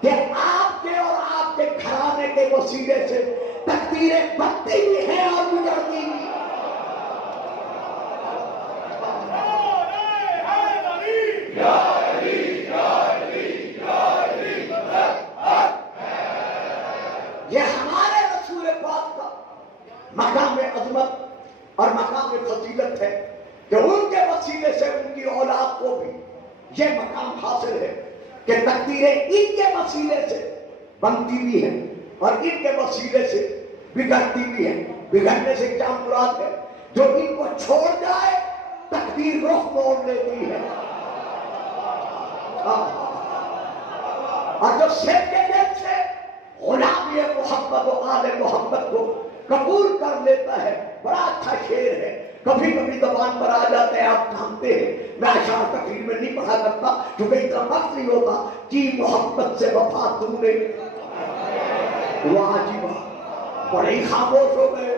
کہ آپ کے اور آپ کے گھرانے کے وسیلے سے تقدیریں بنتی بھی ہیں اور گزرتی بھی. یہ ہمارے رسول پاک کا مقام عظمت اور مقام فضیلت ہے کہ ان کے وسیلے سے ان کی اولاد کو بھی یہ مقام حاصل ہے کہ تقدیریں ان کے وسیلے سے بنتی بھی ہیں اور ان کے وسیلے سے بگڑتی بھی ہیں. بگڑنے سے کیا مراد ہے؟ جو ان کو چھوڑ جائے تقدیر رخ موڑ لیتی ہے، اور جو سر کے دل سے غلامی محمد و آل محمد کو قبول کر لیتا ہے. بڑا اچھا شعر ہے، کبھی کبھی زبان پر آ جاتے ہیں، آپ جانتے ہیں. میں اشعار تقریر میں نہیں پڑھا کرتا کیونکہ اتنا وقت نہیں ہوتا. کی محبت سے وفا تم نے، واجبہ بڑی خاموش ہو گئے.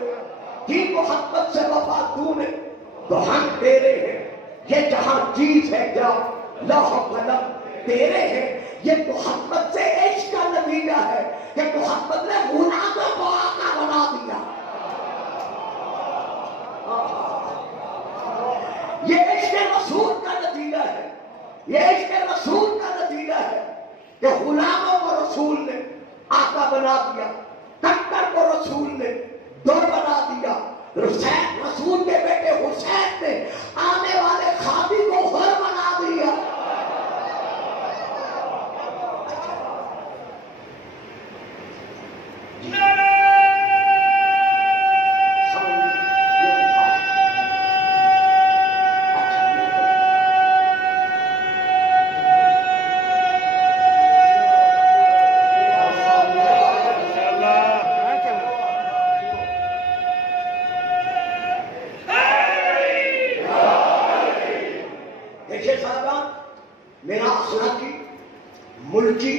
کی محبت سے وفا تم نے تو ہم تیرے ہیں. یہ جہاں چیز ہے کیا لوح و قلم تیرے ہیں. یہ محبت سے عشق کا نتیجہ ہے کہ محبت نے غلاموں کو آقا بنا دیا. یہ عشق رسول کا نتیجہ ہے، یہ عشق رسول کا نتیجہ ہے کہ غلاموں کو رسول نے آقا بنا دیا، کٹر کو رسول نے در بنا دیا. حسین رسول کے بیٹے حسین نے آنے والے خادی کو حر بنا دیا. میرا اخلاقی، ملکی،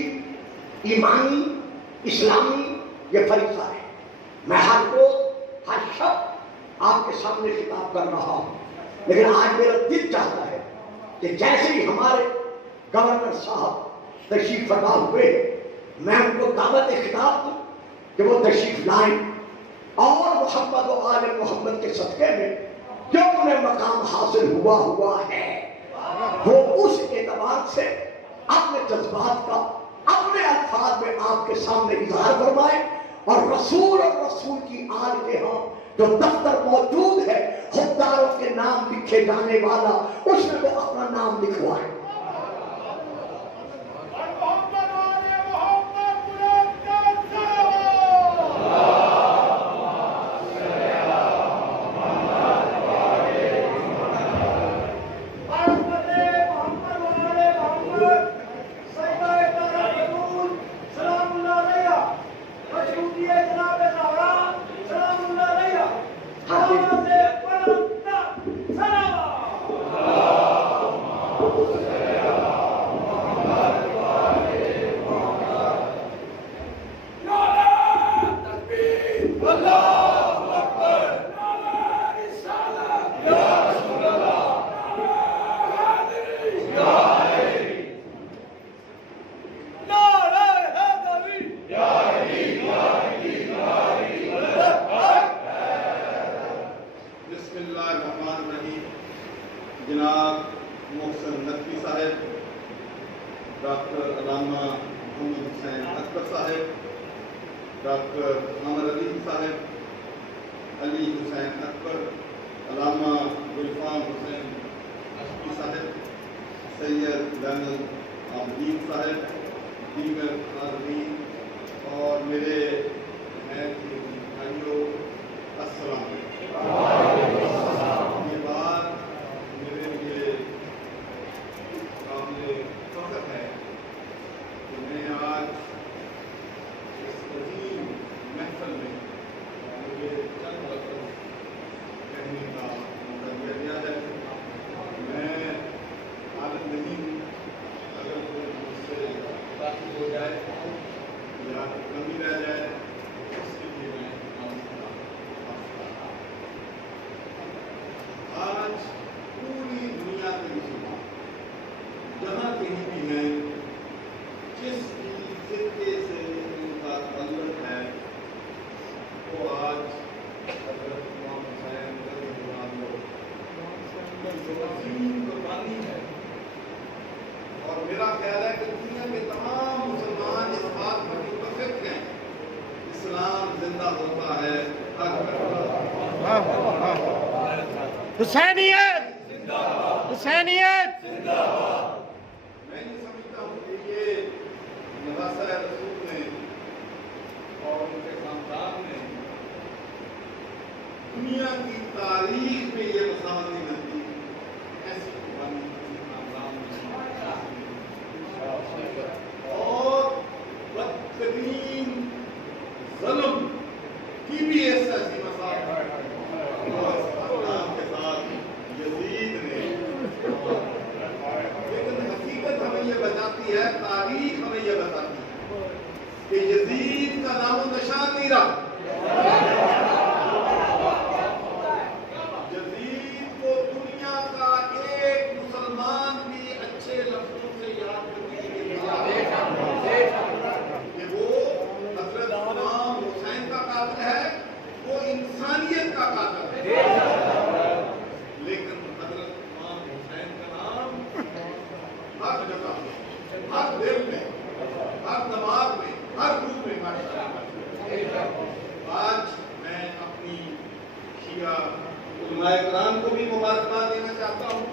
ایمانی، اسلامی یہ فریضہ ہے. میں ہر روز ہر شب آپ کے سامنے خطاب کر رہا ہوں، لیکن آج میرا دل چاہتا ہے کہ جیسے ہی ہمارے گورنر صاحب تشریف فرما ہوئے میں ان کو دعوت خطاب دوں کہ وہ تشریف لائیں اور محمد و آل محمد کے صدقے میں جو انہیں مقام حاصل ہوا ہے وہ اس اعتبار سے اپنے جذبات کا اپنے الفاظ میں آپ کے سامنے اظہار فرمائے اور رسول کی آل کے ہاں جو دفتر موجود ہے خودداروں کے نام لکھے جانے والا اس میں وہ اپنا نام لکھوائے. جناب محسن نقوی صاحب، ڈاکٹر علامہ محمد حسین اکبر صاحب، ڈاکٹر عامر علی صاحب، علی حسین اکبر، علامہ گلفام حسین اشقی صاحب، سید زین العابدین صاحب، دیگر حاضرین اور میرے بھائیوں السلام علیکم۔ یہ بات میرے لیے قابل فخر ہے کہ میں آج اس عظیم محفل میں مجھے چند لفظ کہنے کا موقع دیا گیا ہے۔ میں عادت نہیں ہوں اگر کوئی مجھ سے باقی ہو جائے یا کمی رہ جائے اس کے لیے میں آج پوری دنیا کے مسلمان جہاں کہیں بھی ہیں، جس بھی فرقے سے ان کا تعلق ہے، وہ آج حضرت امام حسین رضی اللہ عنہ کی عظیم قربانی ہے۔ اور میرا خیال ہے کہ دنیا کے تمام مسلمان اس بات پر متفق ہیں، اسلام زندہ ہوتا ہے، حسینیت حسینیت۔ میں یہ سمجھتا ہوں کہ یہ نواسہ رسول نے اور ان کے خاندان نے دنیا کی تاریخ میں یہ مثال نہیں بنتی ایسی قربانی کسی خاندان میں، اور بدترین ظلم کی بھی ایسی مثال ہے کے ساتھ یزید نے۔ لیکن حقیقت ہمیں یہ بتاتی ہے، تاریخ ہمیں یہ بتاتی ہے کہ یزید کا نام و نشان نہیں رہا۔ یزید کو دنیا کا ایک مسلمان بھی اچھے لفظوں سے یاد کرنے کے لیے کہ وہ حضرت امام حسین کا قاتل ہے، وہ انسانیت کا قاتل ہے۔ لیکن حضرت امام حسین کا نام ہر جگہ، ہر دل میں، ہر دماغ میں، ہر روح میں ماشاءاللہ۔ آج میں اپنی شیعہ علماء کرام کو بھی مبارکباد دینا چاہتا ہوں،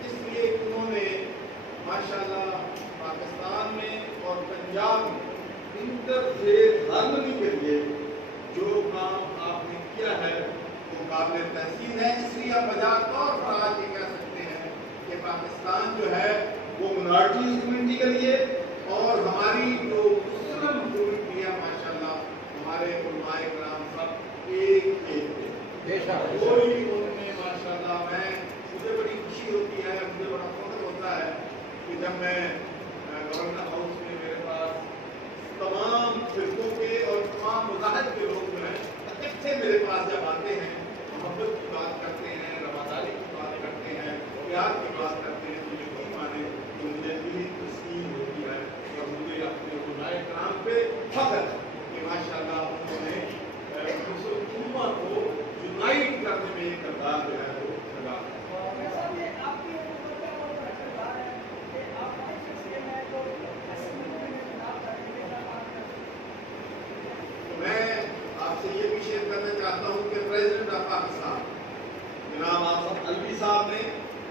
اس لیے کہ انہوں نے ماشاءاللہ پاکستان میں اور پنجاب میں انٹرفیتھ ہارمنی کے لیے جو کام آپ نے کیا ہے وہ قابل تحسین ہے۔ اس لیے آپ بجا طور پر آج یہ کہہ سکتے ہیں کہ پاکستان جو ہے وہ منارٹیز کمیونٹی کے لیے اور ہماری جو مسلم کمیونٹی ہے ماشاءاللہ ہمارے علماء کرام سب ایک کوئی ان میں ماشاءاللہ مجھے بڑی خوشی ہوتی ہے، مجھے بڑا فخر ہوتا ہے کہ جب میں گورنر ہاؤس میں میرے پاس تمام فرقوں کے اور تمام مذاہب کے لوگ جو ہیں اکٹھے میرے پاس جب آتے ہیں، محبت کی بات کرتے ہیں، رواداری کی بات کرتے ہیں، پیار کی بات کرتے ہیں، تو یقین مانے کہ مجھے دلی تسکین ہوتی ہے اور مجھے اپنے علماء کرام پہ فخر ہے کہ ماشاءاللہ انہوں نے مسلم امت کو یونائٹ کرنے میں ایک کردار جو ہے وہ ادا میں آپ سے یہ بھی شیئر کرنا چاہتا ہوں کہ پریزیڈنٹ آف پاکستان جناب آصف الوی صاحب نے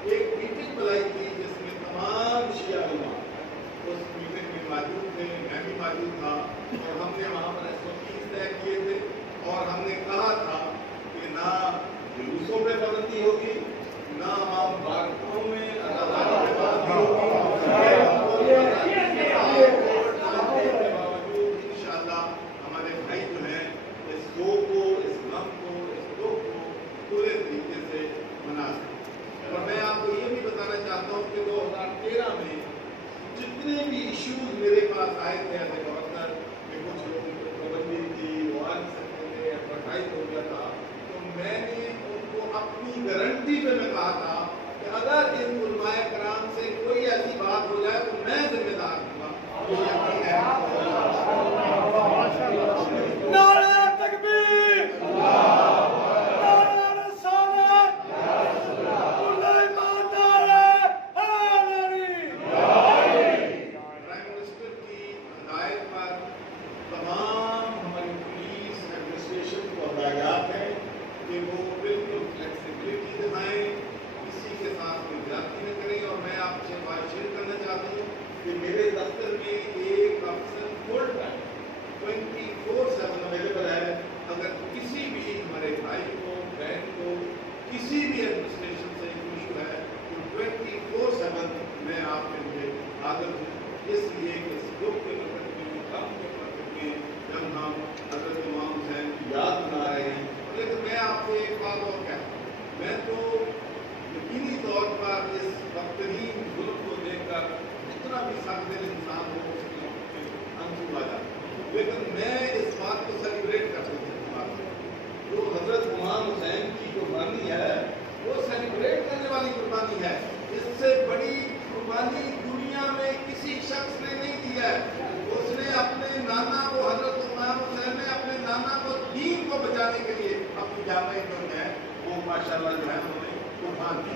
ایک میٹنگ بلائی تھی جس میں تمام شیعہ علماء اس میٹنگ میں موجود تھے، میں بھی موجود تھا، اور ہم نے وہاں پر SOPs طے کیے تھے اور ہم نے کہا تھا کہ نہ جلوسوں پہ پابندی ہوگی، نہ عوام بارگاہوں میں عزاداری پہ پابندی ہوگی، اور میں آپ کو یہ بھی بتانا چاہتا ہوں کہ 2013 میں جتنے بھی ایشوز میرے پاس آئے تھے ایز گورنر کہ کچھ لوگوں کو پابندی تھی، وہ آ نہیں سکتے تھے، ایڈورٹائز ہو گیا تھا، تو میں نے ان کو اپنی گارنٹی پہ میں کہا تھا کہ اگر ان علماء کرام سے کوئی ایسی بات ہو جائے تو میں ذمہ دار ہوں گا۔ نعرہ تکبیر، نعرہ رسالت، پرائم منسٹر کی ہدایت پر تمام ہماری پولیس ایڈمنسٹریشن کو ہدایات ہیں کہ وہ بالکل فلیکسیبلٹی دکھائیں، کسی کے ساتھ کوئی زیادتی امام حسین کی قربانی ہے وہ سیلیبریٹ کرنے والی قربانی ہے. اس سے بڑی قربانی دنیا میں کسی شخص نے نہیں دی ہے. اس نے اپنے نانا کو, حضرت امام حسین نے اپنے نانا کو دین کو بچانے کے لیے اپنی جانیں جو ہے وہ ماشاءاللہ جو ہے انہوں نے قربان دی.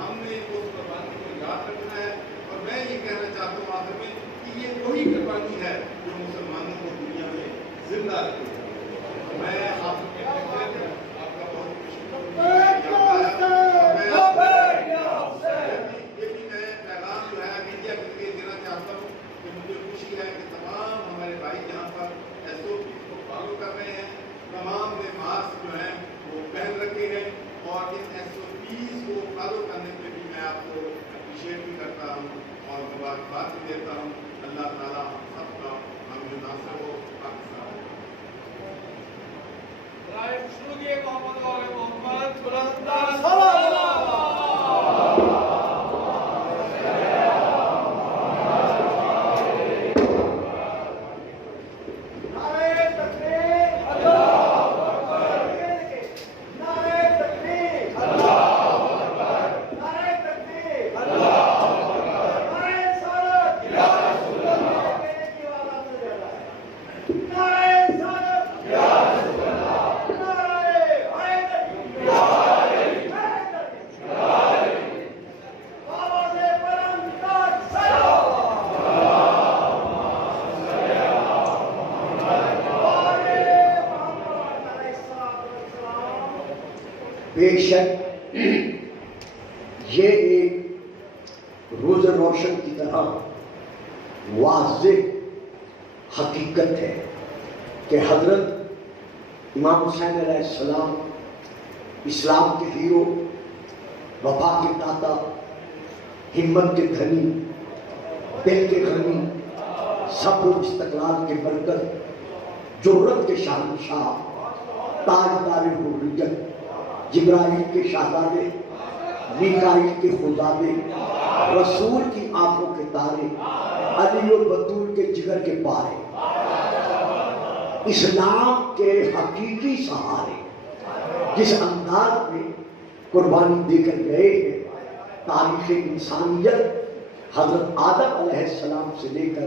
ہم نے اس قربانی کو یاد رکھنا ہے. اور میں یہ کہنا چاہتا ہوں آخر میں کہ یہ وہی قربانی ہے جو مسلمانوں کو دنیا میں زندہ رکھے. میں آپ کے آپ کا بہت یہ بھی میں پیغام جو ہے میڈیا کے ذریعے دینا چاہتا ہوں کہ مجھے خوشی ہے کہ تمام ہمارے بھائی یہاں پر SOP کو فالو کر رہے ہیں. تمام نے ماسک جو ہیں وہ پہن رکھے ہیں اور ان SOPs کو فالو کرنے پہ بھی میں آپ کو اپریشیٹ بھی کرتا ہوں اور مبارکباد بھی دیتا ہوں. اللہ تعالیٰ ہم سب کا ہم جو ناصر ہو پاکستان. شروع کیے محمد بلند صلوات. بے شک یہ ایک روز روشن کی طرح واضح حقیقت ہے کہ حضرت امام حسین علیہ السلام اسلام کے ہیرو, وفا کے داتا, ہمت کے دھنی, دل کے غنی, صبر و استقلال کے برکت, جرت کے شہنشاہ, تاجدار حریت, جبرائیل کے شہزادے, میکائیل کے خزادے, رسول کی آنکھوں کے تارے, علی و بطول کے جگر کے پارے, اسلام کے حقیقی سہارے جس انداز میں قربانی دے کر گئے ہیں. تاریخ انسانیت حضرت آدم علیہ السلام سے لے کر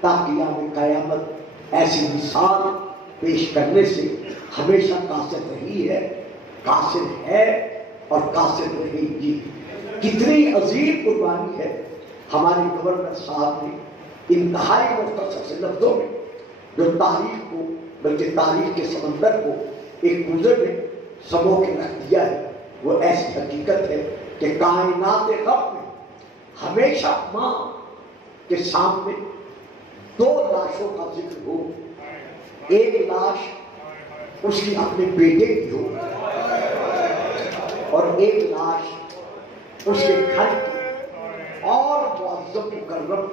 تا قیام قیامت ایسی مثال پیش کرنے سے ہمیشہ قاصر رہی ہے, قاصر ہے اور قاصر رہے گی. کتنی عظیم قربانی ہے. ہمارے گورنر صاحب نے انتہائی مختصر سے لفظوں میں جو تاریخ کو, بلکہ تاریخ کے سمندر کو ایک گزر میں سمو کے رکھ دیا ہے. وہ ایسی حقیقت ہے کہ کائنات غم میں ہمیشہ ماں کے سامنے دو لاشوں کا ذکر ہو. ایک لاش اس کی اپنے بیٹے کی ہو اور ایک لاش اس کے گھر کی اور معظم مکرم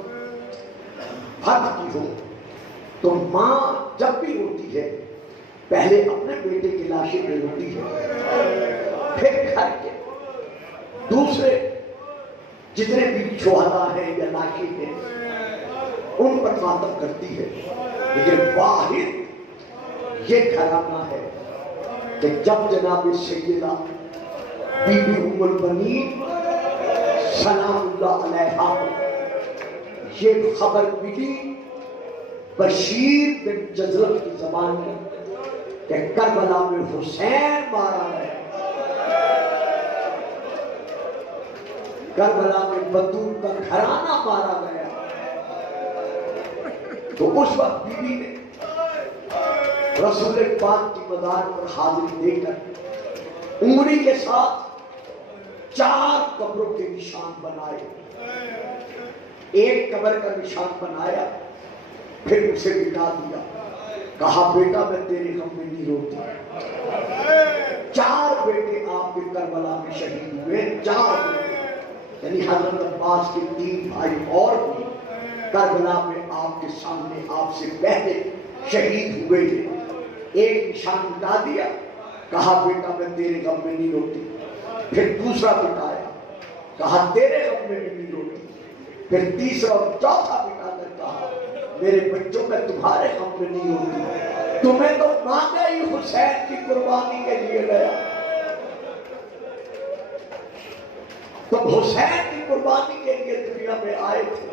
فرد کی ہو. تو ماں جب بھی روتی ہے پہلے اپنے بیٹے کی لاشیں پہ روتی ہے, پھر گھر کے دوسرے جتنے بھی شہداء ہیں یا لاشیں ہیں ان پر ماتم کرتی ہے. لیکن واحد یہ گھرانہ ہے کہ جب جناب سیدہ بی بی ام البنین سلام اللہ علیہا یہ خبر ملی بشیر بن جزرت کی زبان میں کہ کربلا میں حسین مارا گیا, کربلا میں بطول کا گھرانہ مارا گیا. تو اس وقت بی بی نے رسول پاک کی مزار پر حاضری دے کر انگلی کے ساتھ 4 قبروں کے نشان بنائے. ایک قبر کا نشان بنایا, پھر اسے مٹا دیا, کہا بیٹا میں تیرے غم میں نہیں روتی. 4 بیٹے آپ کے کربلا میں شہید ہوئے, 4 بیٹے, یعنی حضرت عباس کے 3 بھائی اور بھی کربلا میں آپ کے سامنے آپ سے پہلے شہید ہوئے ہیں. ایک نشان مٹا دیا, کہا بیٹا میں تیرے غم میں نہیں روتی. پھر دوسرا مٹایا, کہا تیرے غم میں نہیں روتی. پھر تیسرا اور چوتھا مٹا کر کہا میرے بچوں میں تمہارے غم میں نہیں ہوتی. تمہیں تو مانگا ہی حسین کی قربانی کے لیے گیا، تم حسین کی قربانی کے لیے دنیا میں آئے تھے۔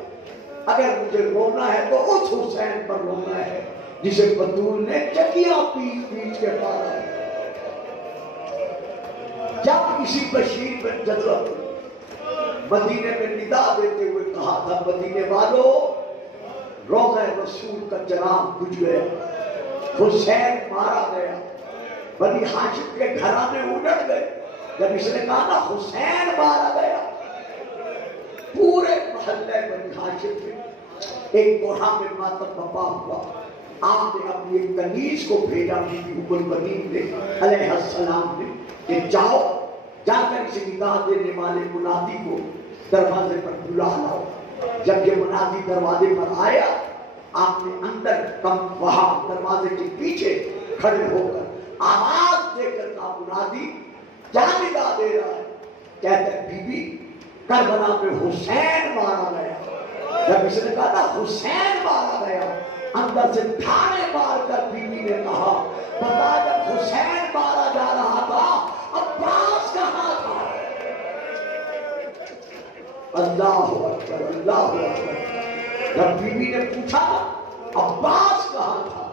اگر مجھے رونا ہے تو اس حسین پر رونا ہے جسے بطول نے چکیاں پیس پیس کے مارا ہے۔ جب کسی بشیر بن جدلت مدینے میں ندا دیتے ہوئے کہا تھا مدینے والوں روضہ رسول کا چراغ بجھ گیا، حسین مارا گیا، بنی ہاشم کے گھرانے اجڑ گئے، جب اس نے کہا نا حسین مارا گیا، پورے محلے بنی ہاشم میں ایک کوہا میں ماتم بپا ہوا۔ آپ نے اپنی ایک کنیز کو بھیجا بی بی ام البنین نے علیہ السلام نے کہ جاؤ جا کر اسے ندا دینے والے منادی کو دروازے پر بلا لاؤ۔ جب یہ منادی دروازے پر آیا آپ نے اندر کم وہاں دروازے کے پیچھے کھڑے ہو کر آواز دے کر کہا منادی کیا ندا دے رہا ہے؟ کہتا ہے بی بی کربلا میں حسین مارا گیا۔ جب اس نے کہا نا حسین مارا گیا، اندر سے ٹھانے مار کر بی بی نے کہا بتا جب حسین مارا جا رہا تھا عباس کہاں تھا؟ اللہ اکبر اللہ اکبر۔ جب بی بی نے پوچھا عباس کہاں تھا،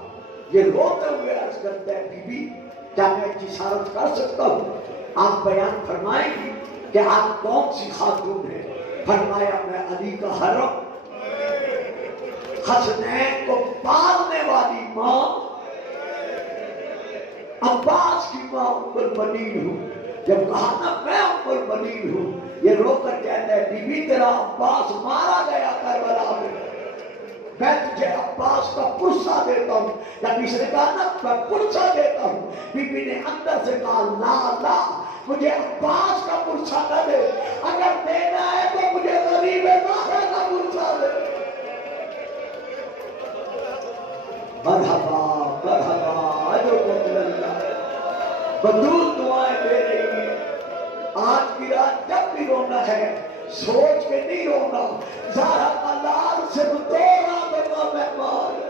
یہ روتے ہوئے عرض کرتا ہے بی بی کیا میں جسارت کر سکتا ہوں؟ آپ بیان فرمائیں گی کہ آپ کون سی خاتون ہیں؟ فرمایا میں علی کا حرم، حسنین کو پالنے والی ماں، عباس کی ماں ام البنین ہوں۔ جب کہا نا میں ام البنین ہوں، یہ رو کر کہتا ہے بی بی تیرا عباس مارا گیا کربلا میں تجھے عباس کا پرسہ دیتا ہوں۔ جب اس نے کہا نا میں پرسہ دیتا ہوں، بی بی نے اندر سے کہا لا لا مجھے عباس کا پرسہ نہ دے، اگر دینا ہے تو مجھے غریب زہرا کا پرسہ دے۔ مرحبا مرحبا اجرکم اللہ۔ بدول دعائیں دے رہی ہیں۔ آج کی رات جب بھی رونا ہے سوچ کے نہیں رونا، زہرا کا لال صرف دو راتوں کا مہمان۔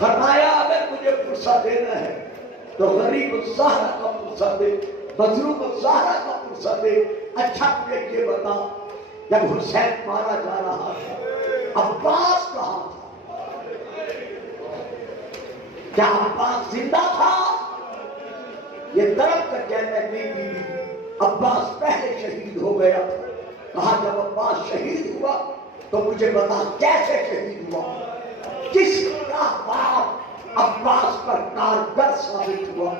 فرمایا اگر مجھے پرسہ دینا ہے تو غریب الزہرا کا پرسہ دے، مظلوم الزہرا کا پرسہ دے۔ اچھا مجھے یہ بتا جب حسین مارا جا رہا تھا عباس کہاں تھا؟ کیا عباس زندہ تھا؟ یہ طرف کر کہتا ہے نہیں بی بی عباس پہلے شہید ہو گیا تھا۔ کہا جب عباس شہید ہوا تو مجھے بتا کیسے شہید ہوا، کس کا باپ عباس پر کارگر ثابت ہوا؟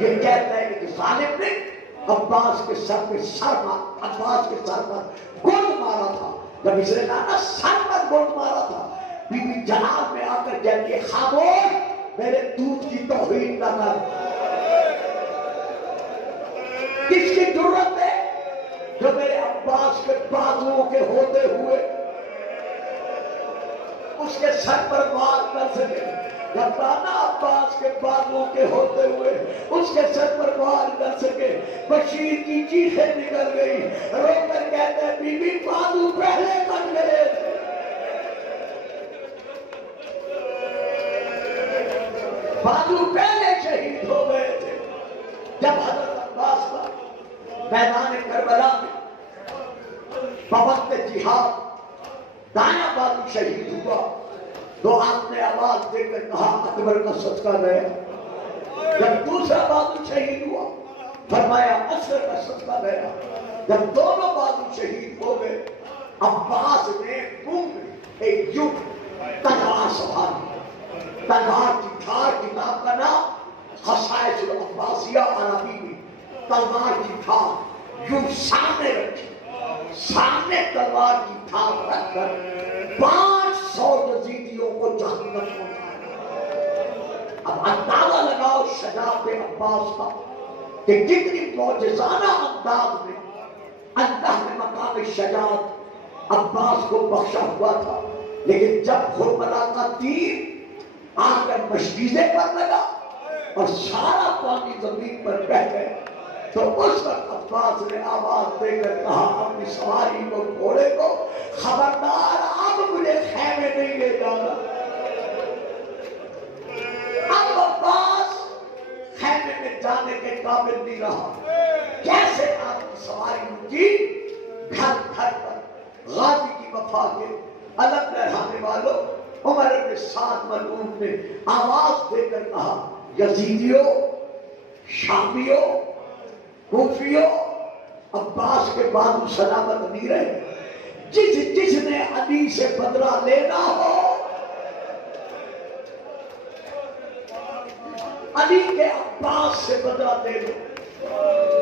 یہ کہتا ہے کہ ظالم نے عباس کے سر پر گرد مارا تھا۔ جب اس نے کہا نا سر پر گرد مارا تھا، بی بی جلال میں آ کر کہتی ہے خاموش میرے دودھ کی توہین نہ کر۔ کس کی جرت ہے جو میرے عباس کے بازوؤں کے ہوتے ہوئے اس کے سر پر وار کر سکے؟ جب کہا عباس کے بازوؤں کے ہوتے ہوئے اس کے سر پر وار کر سکے۔ بشیر کی چیخیں نکل گئی، رو کر کہتے ہیں بی بی بازو پہلے کٹ گئے تھے۔ بازو پہلے شہید ہو گئے تھے۔ جب حضرت عباس کا میدان کربلا میں بوقت جہاد دایاں بازو شہید ہوا تو آپ نے آواز دے کر کہا اکبر کا صدقہ گیا۔ جب دوسرا بازو شہید ہوا فرمایا اصغر کا صدقہ گیا۔ جب دونوں بازو شہید ہو گئے عباس نے منہ میں ایک یوں تلوار سنبھالی۔ تلوار کی دھار کتاب کا نام خصائص العباسیہ عربی میں تلوار کی دھار یوں سامنے رکھی، سامنے تلوار کی دھار رکھ کر 500 یزیدیوں کو جہنم پہنچایا۔ اب اندازہ لگاؤ شجاعت عباس کا کہ کتنی معجزانہ انداز میں اللہ نے مقام شجاعت عباس کو بخشا ہوا تھا۔ لیکن جب کربلا کا تیر آ کر مشکیزے پر لگا اور سارا پانی زمین پر بہ گیا، تو اس وقت عباس نے آواز دے کر کہا اپنی سواری کو گھوڑے کو خبردار اب مجھے خیمے نہیں لے جانا. اب عباس خیمے میں جانے کے قابل نہیں رہا. کیسے آپ کی سواری کی گھر گھر پر غازی کی وفا کے علم لہرانے والوں عمر بن سعد ملعون نے آواز دے کر کہا یزیدیوں، شامیوں، کوفیوں، عباس کے بازو سلامت نہیں رہے. جس نے علی سے بدلہ لینا ہو علی کے عباس سے بدلہ لے لو.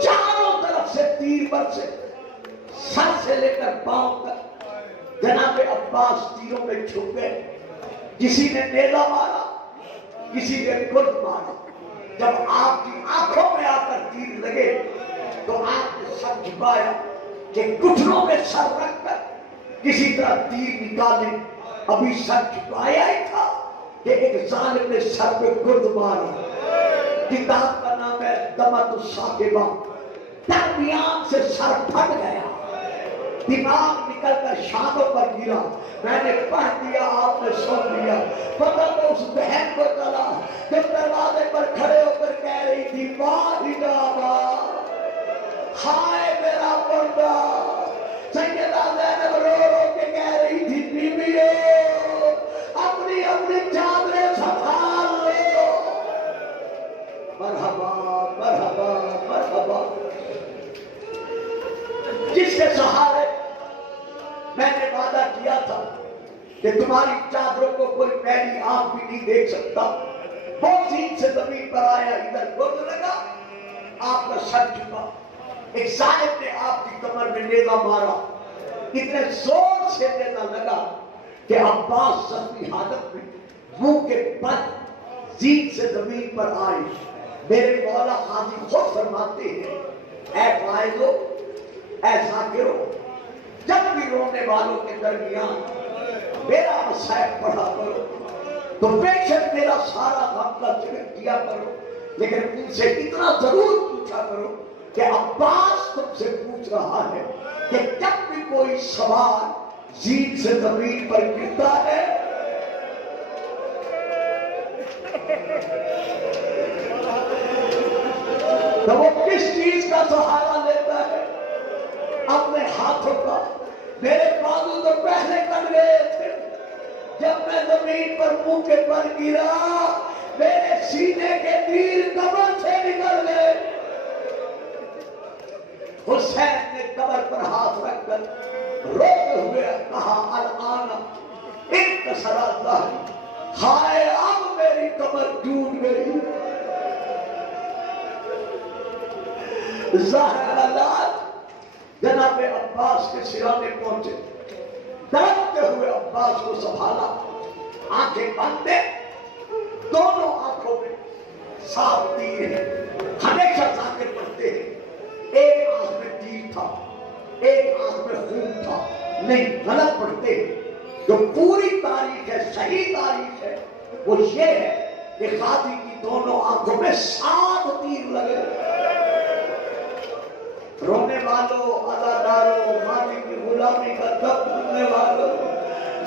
چاروں طرف سے تیر برسے، سر سے لے کر پاؤں تک جناب عباس تیروں میں چھپ گئے. کسی نے نیزہ مارا، کسی نے گرد مارا. جب آپ کی آنکھوں میں آ کر تیر لگے تو آپ نے سر جھکایا کہ گھٹنوں میں سر رکھ کر کسی طرح تیر نکالے. ابھی سر جھکایا ہی تھا کہ ایک ظالم نے سر پہ گرد مارا. کتاب کا نام ہے دمت الساقبہ. درمیان سے سر پھٹ گیا، دماغ نکل کر شانوں پر گرا. میں نے پڑھ دیا، آپ نے سن لیا. پتہ تو اس بہن کو چلا کہ دروازے پر کھڑے ہو کر کہہ رہی تھی ماں ہجابا، ہائے میرا پردہ. سیدہ زینب رو رو کے کہہ رہی تھی بیویو اپنی اپنی چادریں سنبھال لو. مرحبا مرحبا مرحبا. جس کے سہارے میں نے وعدہ کیا تھا کہ تمہاری چادروں کو کوئی میلی آنکھ بھی نہیں دیکھ سکتا، وہ زین سے زمین پر آیا، ادھر گرد لگا، آپ کا سر جھکا. ایک ظالم نے آپ کی کمر میں نیزہ مارا. اتنے زور سے نیزہ لگا کہ عباس زخمی حالت میں منہ کے بل زین سے زمین پر آئے. میرے مولا قاضی خود فرماتے ہیں اے فائزو، اے ذاکرو، جب بھی رونے والوں کے درمیان میرا مصائب پڑھا کرو تو بے شک میرا سارا غم کا ذکر کیا کرو، لیکن ان سے اتنا ضرور پوچھا کرو کہ عباس تم سے پوچھ رہا ہے کہ جب بھی کوئی سوار زین سے زمین پر گرتا ہے تو وہ کس چیز کا سہارا لیتا ہے؟ اپنے ہاتھوں کا. میرے بازو تو پہلے کٹ گئے تھے. جب میں زمین پر منہ کے بل گرا میرے سینے کے تیر کمر سے نکل گئے. حسین نے کمر پر ہاتھ رکھ کر روتے ہوئے کہا الآن انکسر ظہری، ہائے اب میری کمر ٹوٹ گئی. ظاہر حالات جناب عباس کے سرانے پہنچے. ڈرتے ہوئے عباس کو سنبھالا، آنکھیں باندھے، دونوں آنکھوں میں صاف تیر ہے. ہمیشہ ذاکر پڑھتے ہیں ایک آنکھ میں تیر تھا، ایک آنکھ میں خون تھا. نہیں، غلط پڑھتے ہیں. جو پوری تاریخ ہے، صحیح تاریخ ہے، وہ یہ ہے کہ غازی کی دونوں آنکھوں میں 7 تیر لگے. رونے والوں، عزاداروں، غازی کی غلامی کا دم سننے والوں،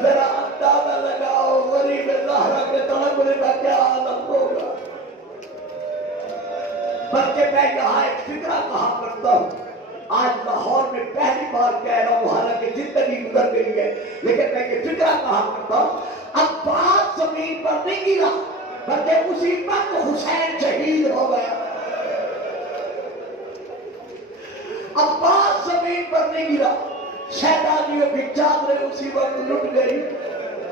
ذرا اندازہ لگاؤ غریب زہرا کے تڑپنے کا کیا عالم ہوگا. بلکہ میں یہاں ایک فکرہ کہا کرتا ہوں، آج لاہور میں پہلی بار کہہ رہا ہوں، حالانکہ زندگی گزر گئی ہے، لیکن میں یہ فکرہ کہا کرتا ہوں. عباس زمین پر نہیں گرا بلکہ اسی وقت حسین شہید ہو گیا. عباس زمین پر نہیں گرا، شہزادیوں کی چادریں اسی وقت لٹ گئی.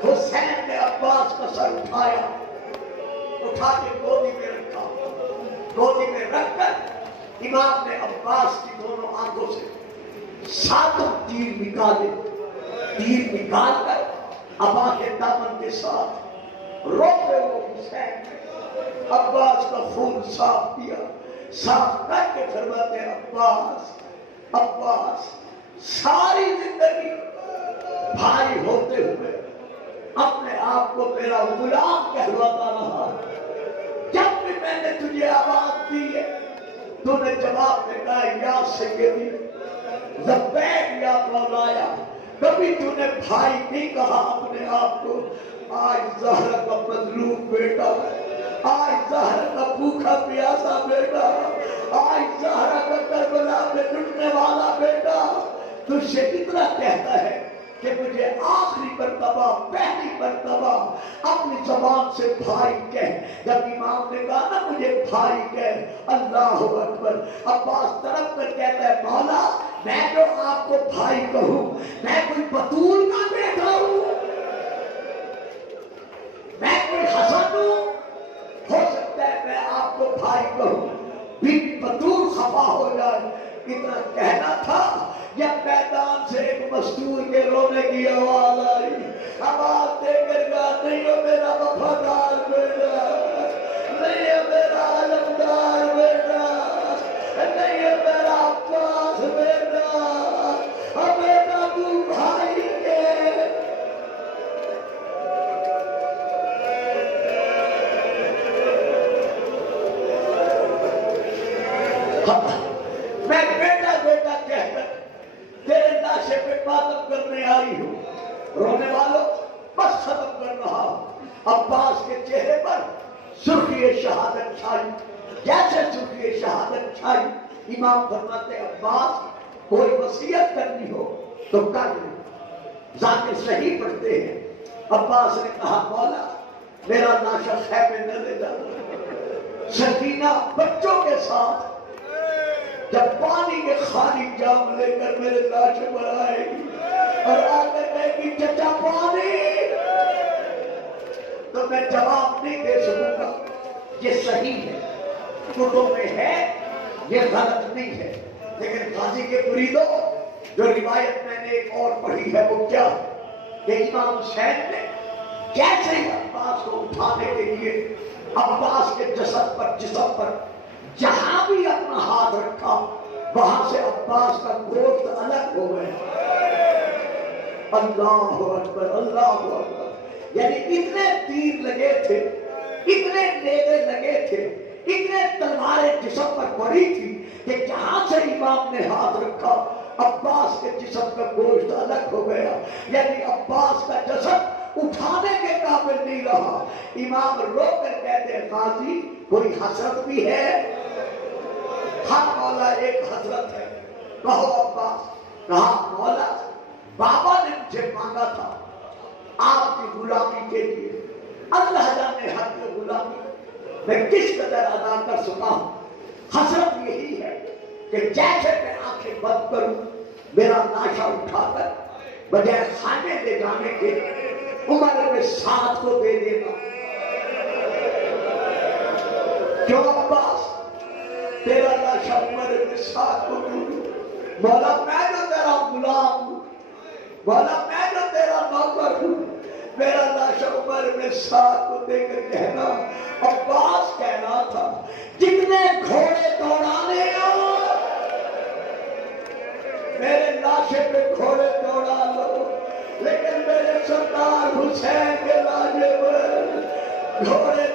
حسین نے عباس کا سر اٹھایا، اٹھا کے گودی میں رکھا. گودی میں رکھ کر امام نے عباس کی دونوں آنکھوں سے 7 تیر نکالے. تیر نکال کر ابا کے دامن کے ساتھ روتے ہوئے حسین نے عباس کا خون صاف کیا. صاف کر کے فرماتے ہیں عباس، عباس ساری زندگی بھائی ہوتے ہوئے اپنے آپ کو میرا غلام کہلواتا رہا. جب بھی میں نے تجھے آواز دی ہے تو نے جواب میں کہا یا سیدی لبیک یا مولایا، کبھی تو نے بھائی نہیں کہا اپنے آپ کو. آج زہرا کا مظلوم بیٹا، آج زہرا کا بھوکا پیاسا بیٹا، آج زہرا کا کربلا میں لٹنے والا بیٹا تجھ سے اتنا کہتا ہے کہ مجھے آخری مرتبہ پہلی مرتبہ اپنی زبان سے بھائی کہہ. جب امام نے کہا نا مجھے بھائی کہہ، اللہ اکبر، عباس طرف کر کہتا ہے مولا میں جو آپ کو بھائی کہوں میں کوئی بطول کا بیٹا ہوں، میں کوئی حسن ہوں؟ ہو سکتا ہے میں آپ کو بھائی کہوں، بی بی بطول خفا ہو جائے. اتنا کہنا تھا یا میدان سے ایک مستور کے رونے کی آواز آئی، آواز دے کر کہا نہیں ہو میرا وفادار بیٹا، نہیں ہے میرا علمدار بیٹا، نہیں ہے میرا عباس بیٹا، اب بیٹا تو بھائی ہے. میں بیٹا بیٹا کہہ کر تیرے لاشے پہ ماتم کرنے آئی ہوں. رونے والوں بس ختم کر رہا ہوں. عباس کے چہرے پر سرخی شہادت چھائی، جیسے سرخی شہادت چھائی. امام فرماتے عباس کوئی وصیت کرنی ہو تو کر لیں، ذاکر صحیح پڑھتے ہیں. عباس نے کہا مولا میرا لاشا خیمے نہ لے جانا. سکینہ بچوں کے ساتھ جب پانی کے خالی جام لے کر میرے لاش پر آئے گی اور آ کر کہے گی چچا پانی، تو میں جواب نہیں دے سکوں گا یہ صحیح ہے، کتب میں ہے، یہ غلط نہیں ہے. لیکن غازی کے مریدوں جو روایت میں نے ایک اور پڑھی ہے وہ کیا کہ امام حسین نے کیسے ہی عباس کو اٹھانے کے لیے عباس کے جسم پر جہاں بھی اپنا ہاتھ رکھا وہاں سے عباس کا گوشت الگ ہو گیا. اللہ اکبر، اللہ اکبر. یعنی اتنے تیر لگے تھے، اتنے نیزے لگے تھے، اتنے تلواریں جسم پر پڑی تھی کہ جہاں سے امام نے ہاتھ رکھا عباس کے جسم کا گوشت الگ ہو گیا. یعنی عباس کا جسم اٹھانے کے قابل نہیں رہا. امام رو کر کہتے ہیں قاضی کوئی حسرت بھی ہے؟ ہر مولا ایک حضرت ہے. کہو عباس. کہا مولا بابا نے مجھے مانگا تھا آپ کی غلامی کے لیے، اللہ جانے حق غلامی میں کس قدر ادا کر سکا ہوں. حسرت یہی ہے کہ جیسے میں آنکھیں بند کروں میرا لاشا اٹھا کر بجائے خانے لے جانے کے عمر میں ساتھ کو دے دینا. کیوں عباس تیرا لاشا عمر میں ساتھ کو دوں؟ مولا میں جو تیرا غلام ہوں، مولا میں جو تیرا نوکر ہوں، میرا لاشا عمر میں ساتھ کو دے کر کہنا. عباس کہنا تھا جتنے گھوڑے دوڑانے ہو میرے لاشے پہ گھوڑے دوڑا لو، لیکن میرے سردار حسین کے لاشے پر گھوڑے